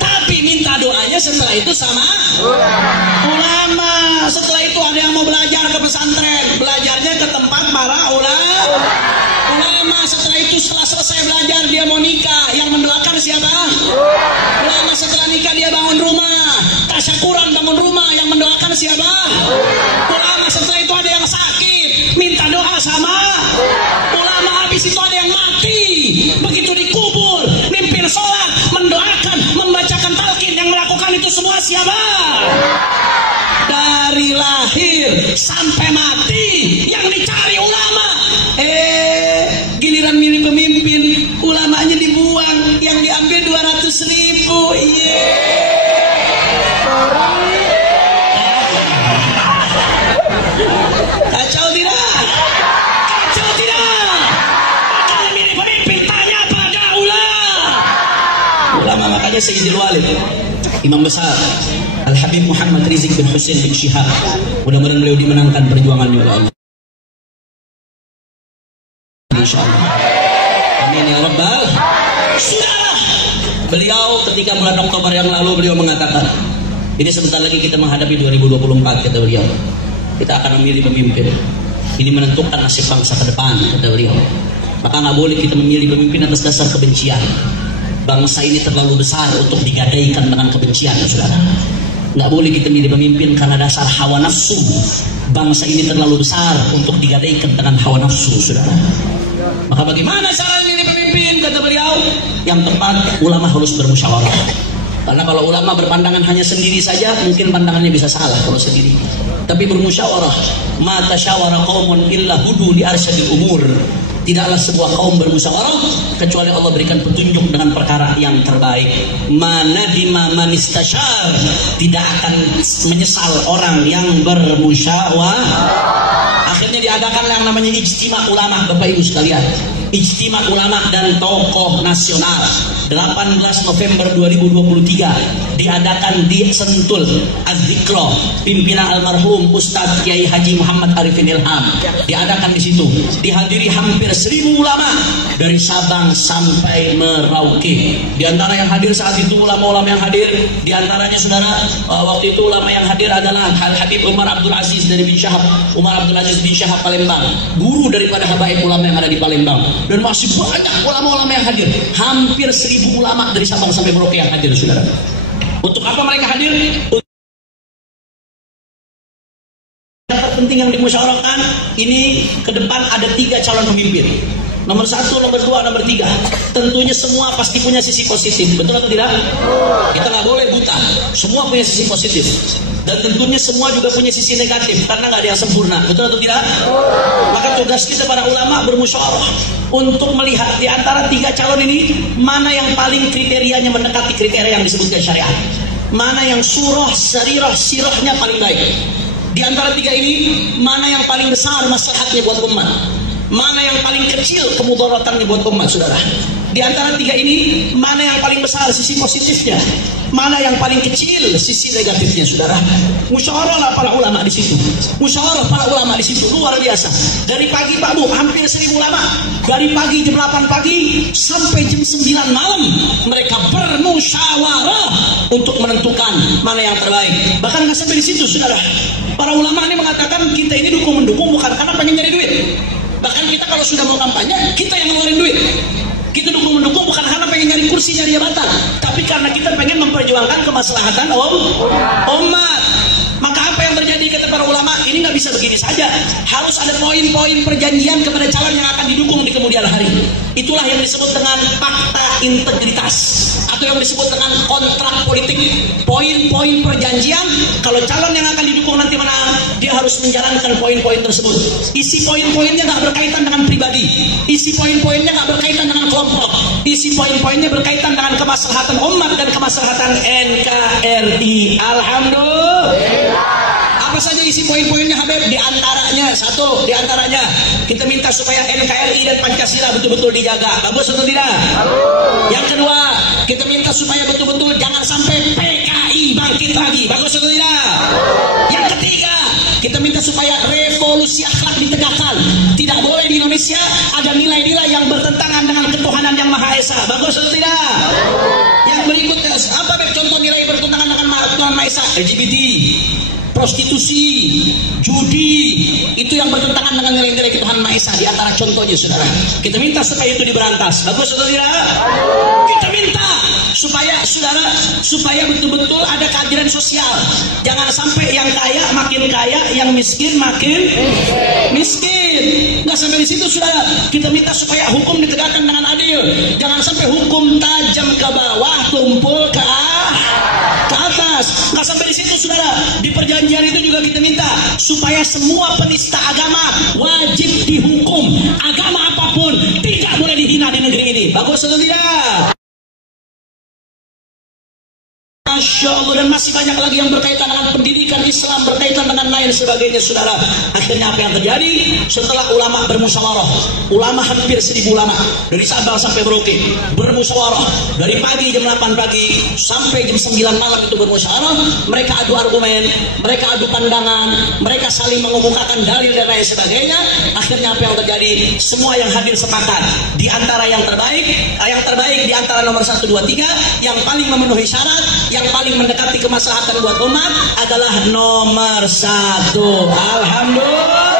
Tapi minta doanya setelah itu sama ulama. Setelah itu ada yang mau belajar ke pesantren, belajarnya ke tempat para ulama. Setelah itu setelah selesai belajar dia mau nikah, yang mendoakan siapa? Ulama. Setelah nikah dia bangun rumah, tasyakuran bangun rumah, yang mendoakan siapa? Ulama. Setelah itu ada yang sakit, minta doa sama ulama. Habis itu ada yang mati, begitu dikubur, mimpin sholat, mendoakan, membacakan talqin. Yang melakukan itu semua siapa? Dari lahir sampai mati yang dicari ulama. Giliran milih pemimpin, ulamanya dibuang, yang diambil 200.000. Kacau tidak? Kacau tidak? Kalau milih pemimpin, tanya pada ulama. Makanya Sayyidil Walid, Imam besar Al-Habib Muhammad Rizik bin Hussein bin Syihab, mudah-mudahan beliau dimenangkan perjuangannya oleh Allah. InsyaAllah. Amin ya Rabbal. Saudara, beliau ketika bulan Oktober yang lalu beliau mengatakan, ini sebentar lagi kita menghadapi 2024, kata beliau. Kita akan memilih pemimpin. Ini menentukan nasib bangsa ke depan, kata beliau. Maka nggak boleh kita memilih pemimpin atas dasar kebencian. Bangsa ini terlalu besar untuk digadaikan dengan kebencian, saudara. Nggak boleh kita milih pemimpin karena dasar hawa nafsu. Bangsa ini terlalu besar untuk digadaikan dengan hawa nafsu, saudara. Maka bagaimana cara memilih pemimpin, kata beliau? Yang tepat, ulama harus bermusyawarah. Karena kalau ulama berpandangan hanya sendiri saja, mungkin pandangannya bisa salah kalau sendiri. Tapi bermusyawarah, ma tasyawara qaumun illa hudu li arsyadil umur. Tidaklah sebuah kaum bermusyawarah kecuali Allah berikan petunjuk dengan perkara yang terbaik. Manadima manistasyar, tidak akan menyesal orang yang bermusyawarah. Akhirnya diadakan yang namanya ijtima ulama, Bapak Ibu sekalian. Ijtima ulama dan tokoh nasional 18 November 2023 diadakan di Sentul Az-Zikro, pimpinan almarhum Ustadz Kiai Haji Muhammad Arifin Ilham. Diadakan di situ, dihadiri hampir 1.000 ulama dari Sabang sampai Merauke. Di antara yang hadir saat itu, ulama-ulama yang hadir, di antaranya saudara, waktu itu ulama yang hadir adalah Habib Umar Abdul Aziz dari bin Syahab, Umar Abdul Aziz bin Syahab Palembang, guru daripada habaib ulama yang ada di Palembang. Dan masih banyak ulama-ulama yang hadir, hampir 1.000 ulama dari Sabang sampai Merauke yang hadir, saudara. Untuk apa mereka hadir? Terpenting yang dimusyawarahkan ini ke depan ada 3 calon pemimpin. Nomor 1, nomor 2, nomor 3. Tentunya semua pasti punya sisi positif, betul atau tidak? Kita nggak boleh buta. Semua punya sisi positif. Dan tentunya semua juga punya sisi negatif, karena nggak ada yang sempurna, betul atau tidak? Maka tugas kita para ulama bermusyawarah untuk melihat di antara 3 calon ini mana yang paling kriterianya mendekati kriteria yang disebutkan syariat, mana yang surah, sarirah, sirahnya paling baik. Di antara 3 ini mana yang paling besar maslahatnya buat umat, mana yang paling kecil kemudaratannya buat umat, saudara. Di antara 3 ini mana yang paling besar sisi positifnya, mana yang paling kecil sisi negatifnya, saudara. Musyawarah para ulama di situ. Musyawarah para ulama di situ luar biasa. Dari pagi Pak Bu, hampir 1.000 ulama. Dari pagi jam 8 pagi sampai jam 9 malam mereka bermusyawarah untuk menentukan mana yang terbaik. Bahkan nggak sampai di situ, saudara. Para ulama ini mengatakan kita ini dukung-mendukung bukan karena pengen nyari duit. Bahkan kita kalau sudah mau kampanye, kita yang ngeluarin duit. Kita dukung-mendukung bukan karena pengen nyari kursi, nyari jabatan, tapi karena kita pengen memperjuangkan kemaslahatan umat. Maka apa yang terjadi kata para ulama, ini nggak bisa begini saja. Harus ada poin-poin perjanjian kepada calon yang akan didukung di kemudian hari. Itulah yang disebut dengan fakta integritas atau yang disebut dengan kontrak politik. Poin-poin perjanjian, kalau calon yang akan didukung nanti menang, dia harus menjalankan poin-poin tersebut. Isi poin-poinnya nggak berkaitan dengan pribadi, isi poin-poinnya nggak berkaitan dengan kelompok, isi poin-poinnya berkaitan dengan kemaslahatan umat dan kemaslahatan NKRI. Alhamdulillah. Apa saja isi poin-poinnya Habib? Di antaranya kita minta supaya NKRI dan Pancasila betul-betul dijaga. Bagus atau tidak? Yang kedua, kita minta supaya betul-betul jangan sampai PKI bangkit lagi. Bagus atau tidak? Yang ketiga, kita minta supaya revolusi akhlak ditegakkan. Tidak boleh di Indonesia ada nilai-nilai yang bertentangan dengan ketuhanan yang Maha Esa. Bagus atau tidak? Yang berikutnya, apa contoh nilai bertentangan dengan Tuhan Maha Esa? LGBT, prostitusi, judi, itu yang bertentangan dengan nilai-nilai ketuhanan Maha Esa. Di antara contohnya, saudara, kita minta supaya itu diberantas. Bagus atau tidak? Kita minta supaya betul-betul ada keadilan sosial. Jangan sampai yang kaya makin kaya, yang miskin makin miskin. Nggak sampai di situ, saudara. Kita minta supaya hukum ditegakkan dengan adil. Jangan sampai hukum tajam ke bawah, tumpul ke atas. Nggak sampai di situ, saudara. Di perjanjian itu juga kita minta supaya semua penista agama wajib dihukum. Agama apapun tidak boleh dihina di negeri ini. Bagus atau tidak? Masya Allah. Dan masih banyak lagi yang berkaitan dengan pendidikan Islam, berkaitan dengan lain sebagainya, saudara. Akhirnya apa yang terjadi? Setelah ulama bermusyawarah, ulama hampir 1000 ulama dari Sabang sampai Merauke bermusyawarah dari pagi jam 8 pagi sampai jam 9 malam itu bermusyawarah. Mereka adu argumen, mereka adu pandangan, mereka saling mengemukakan dalil dan lain sebagainya. Akhirnya apa yang terjadi? Semua yang hadir sepakat di antara yang terbaik di antara nomor 1, 2, 3 yang paling memenuhi syarat, yang paling mendekati kemaslahatan buat umat adalah nomor 1. Alhamdulillah.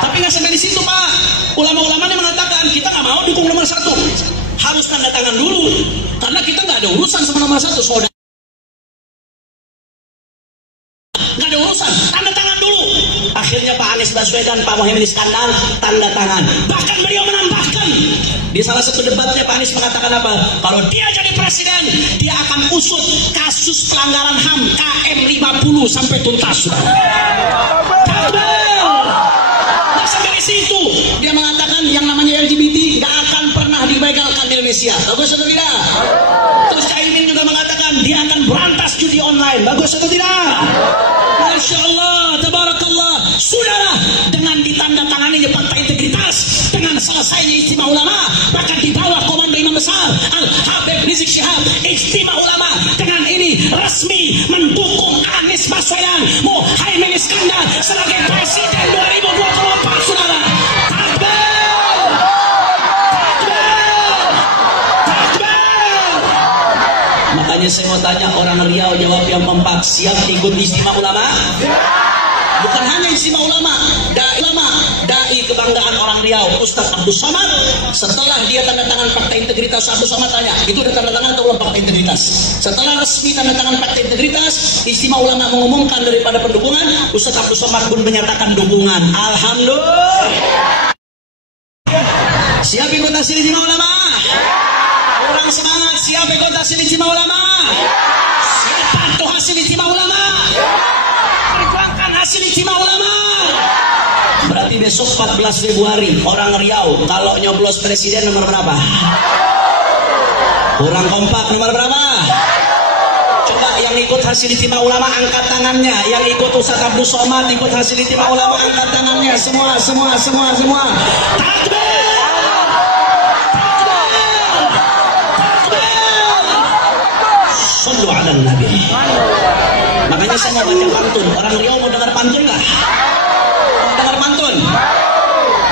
Tapi nggak sampai di situ, Pak. Ulama-ulamanya mengatakan kita nggak mau dukung nomor 1, harus tanda tangan dulu karena kita nggak ada urusan sama nomor 1, saudara. Nggak ada urusan, tanda tangan dulu. Akhirnya Pak Anies Baswedan, Pak Muhaimin Iskandar tanda tangan. Bahkan beliau menambahkan di salah satu debatnya, Pak Anies mengatakan apa? Kalau dia jadi presiden, dia akan usut kasus pelanggaran HAM KM 50 sampai tuntas. Nah, sampai di situ dia mengatakan yang namanya LGBT nggak akan pernah dilegalkan di Indonesia. Bagus atau tidak? Terus Caimin juga mengatakan dia akan berantas judi online. Bagus atau tidak? Masya Allah, tabarakallah. Saudara, dengan ditandatanganinya fakta integritas, dengan selesainya istimewa ulama, bahkan di bawah komando Imam Besar Al-Habib Rizik Syihab, istimewa ulama dengan ini resmi mendukung Anies Baswedan Muhaimin Iskandar sebagai presiden 2024, saudara. Takbir! Makanya saya mau tanya orang Riau, jawab yang kompak, siap ikut istimewa ulama? Bukan hanya istimewa ulama, dai kebanggaan orang Riau, Ustadz Abdul Somad. Setelah dia tanda tangan fakta integritas, Abdul Somad tanya, itu udah tanda tangan atau belum fakta integritas? Setelah resmi tanda tangan fakta integritas, istimewa ulama mengumumkan daripada pendukungan, Ustadz Abdul Somad pun menyatakan dukungan. Alhamdulillah. Siap ikut hasil istimewa ulama? Orang semangat, siap ikut hasil istimewa ulama? Siap patuh hasil istimewa ulama? Perjuangkan hasil istimewa ulama. Berarti besok 14 Februari orang Riau kalau nyoblos presiden nomor berapa? Kurang kompak, nomor berapa? Coba yang ikut hasil istimewa ulama angkat tangannya. Yang ikut Ustadz Abdul Somad ikut hasil istimewa ulama angkat tangannya. Semua. Takbir! Sallu ala Nabi. Makanya saya mau baca pantun. Orang Riau mau dengar pantun nggak? Mau dengar pantun?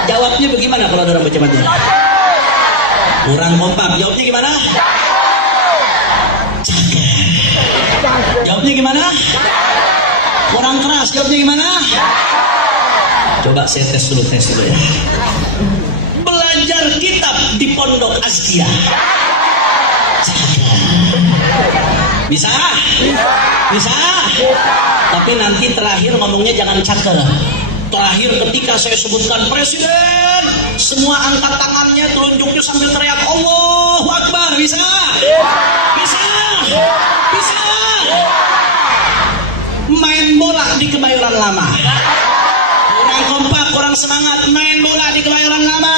Jawabnya bagaimana kalau orang baca pantun? Kurang kompak. Jawabnya gimana? Jawabnya gimana? Kurang keras. Jawabnya gimana? Coba saya tes dulu ya. Belajar kitab di Pondok Azkia. Bisa? Tapi nanti terakhir ngomongnya jangan cakar. Terakhir ketika saya sebutkan presiden, semua angkat tangannya, telunjuknya sambil teriak Allahu Akbar. Bisa? Bisa? Bisa? Main bola di Kebayoran Lama. Kurang kompak, kurang semangat. Main bola di Kebayoran Lama.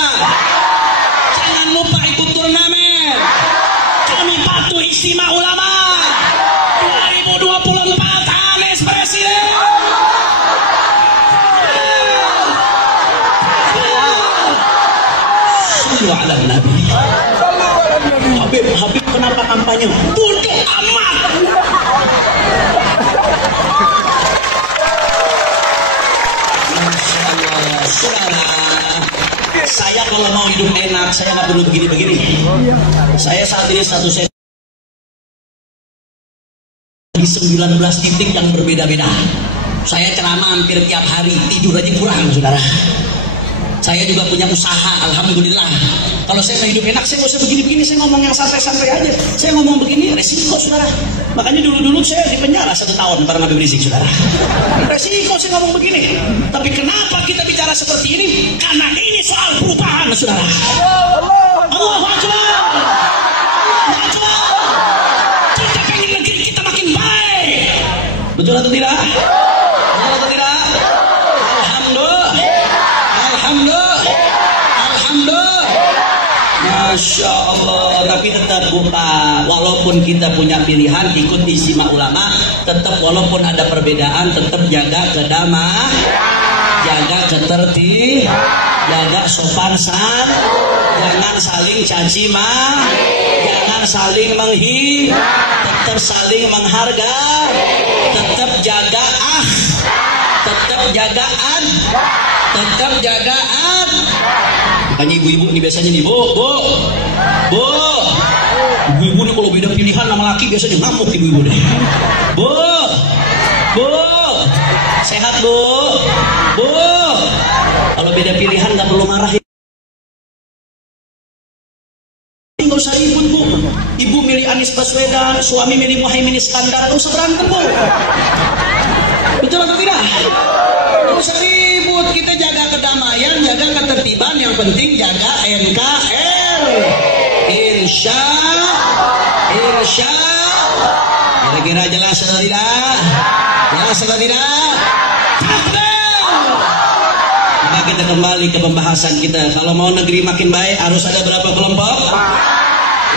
Jangan lupa ikut turnamen. Kami patuh Istimewa Ulama 2024 Anies Presiden. Ala Nabi. Habib kenapa kampanye? Bodoh amat. Masya Allah, saudara. Saya kalau mau hidup enak, saya nggak perlu begini-begini. Saya saat ini status saya di 19 titik yang berbeda-beda. Saya ceramah hampir tiap hari, tidur aja kurang, saudara. Saya juga punya usaha, alhamdulillah. Kalau saya mau hidup enak, saya nggak usah begini-begini. Saya ngomong yang santai-santai aja. Saya ngomong begini, resiko, saudara. Makanya dulu-dulu saya di penjara 1 tahun bareng Habib Rizik, saudara. Resiko saya ngomong begini. Tapi kenapa kita bicara seperti ini? Karena ini soal perubahan, saudara. Allahu Akbar. Kita pengen negeri kita makin baik. Betul atau tidak? Betul atau tidak? Masya Allah, tapi tetap buka. Walaupun kita punya pilihan ikut Istimewa Ulama, tetap walaupun ada perbedaan, tetap jaga kedamaian, jaga ketertiban, jaga sopan santun, jangan saling caci maki, jangan saling menghina, tetap saling menghargai, tetap jaga tetap jagaan, tetap jagaan. Makanya ibu-ibu ini biasanya nih, bu, ibu-ibu ini kalau beda pilihan sama laki biasanya ngamuk ibu-ibu deh. Bu, sehat bu, kalau beda pilihan nggak perlu marah. Nggak usah ribut bu. Ibu milih Anies Baswedan, suami milih Muhaimin Iskandar, nggak usah berantem bu. Betul atau tidak? Nggak usah ribut, kita jaga kedamaian, jaga ketertiban, yang penting jaga NKRI. Insya kira-kira jelas atau tidak? Jelas atau tidak? Maka kita kembali ke pembahasan kita. Kalau mau negeri makin baik harus ada berapa kelompok?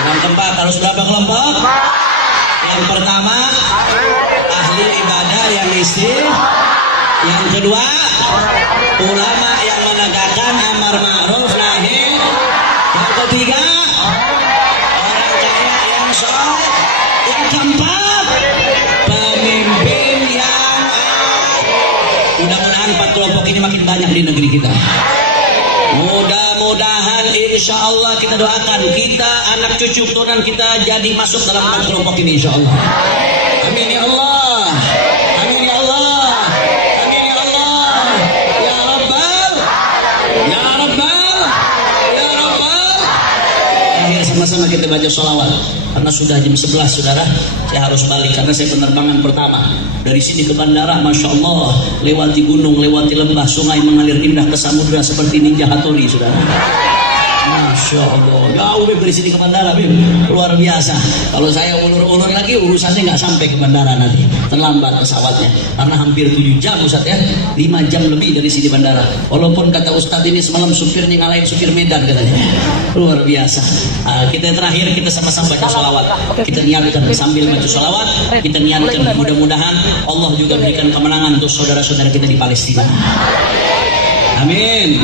Yang keempat harus berapa kelompok? Yang pertama ahli ibadah yang yang kedua ulama yang menegakkan amar ma'ruf nahi, yang ketiga orang kaya yang soleh, yang keempat pemimpin yang mudah-mudahan 4 kelompok ini makin banyak di negeri kita. Mudah-mudahan insya Allah kita doakan kita anak cucu keturunan kita jadi masuk dalam 4 kelompok ini insya Allah. Amin ya Allah. Amin ya Allah. Amin ya Allah. Ya Rabbal. Ya Rabbal. Ya Rabbal. Akhir sama-sama kita baca sholawat. Karena sudah jam 11 saudara, saya harus balik karena saya penerbangan pertama dari sini ke bandara. Masya Allah, lewati gunung, lewati lembah, sungai mengalir indah ke samudra seperti Ninja Hattori saudara. Masya Allah, jauh dari sini ke bandara, Bim. Luar biasa. Kalau saya ulur-ulur lagi, urusannya nggak sampai ke bandara nanti, terlambat pesawatnya. Karena hampir 7 jam Ustaz ya, 5 jam lebih dari sini bandara. Walaupun kata Ustaz ini semalam supirnya ngalahin supir Medan katanya. Luar biasa. Kita terakhir kita sama-sama baca sholawat. Kita niatkan sambil baca sholawat, kita niatkan mudah-mudahan Allah juga berikan kemenangan untuk saudara-saudara kita di Palestina. Amin.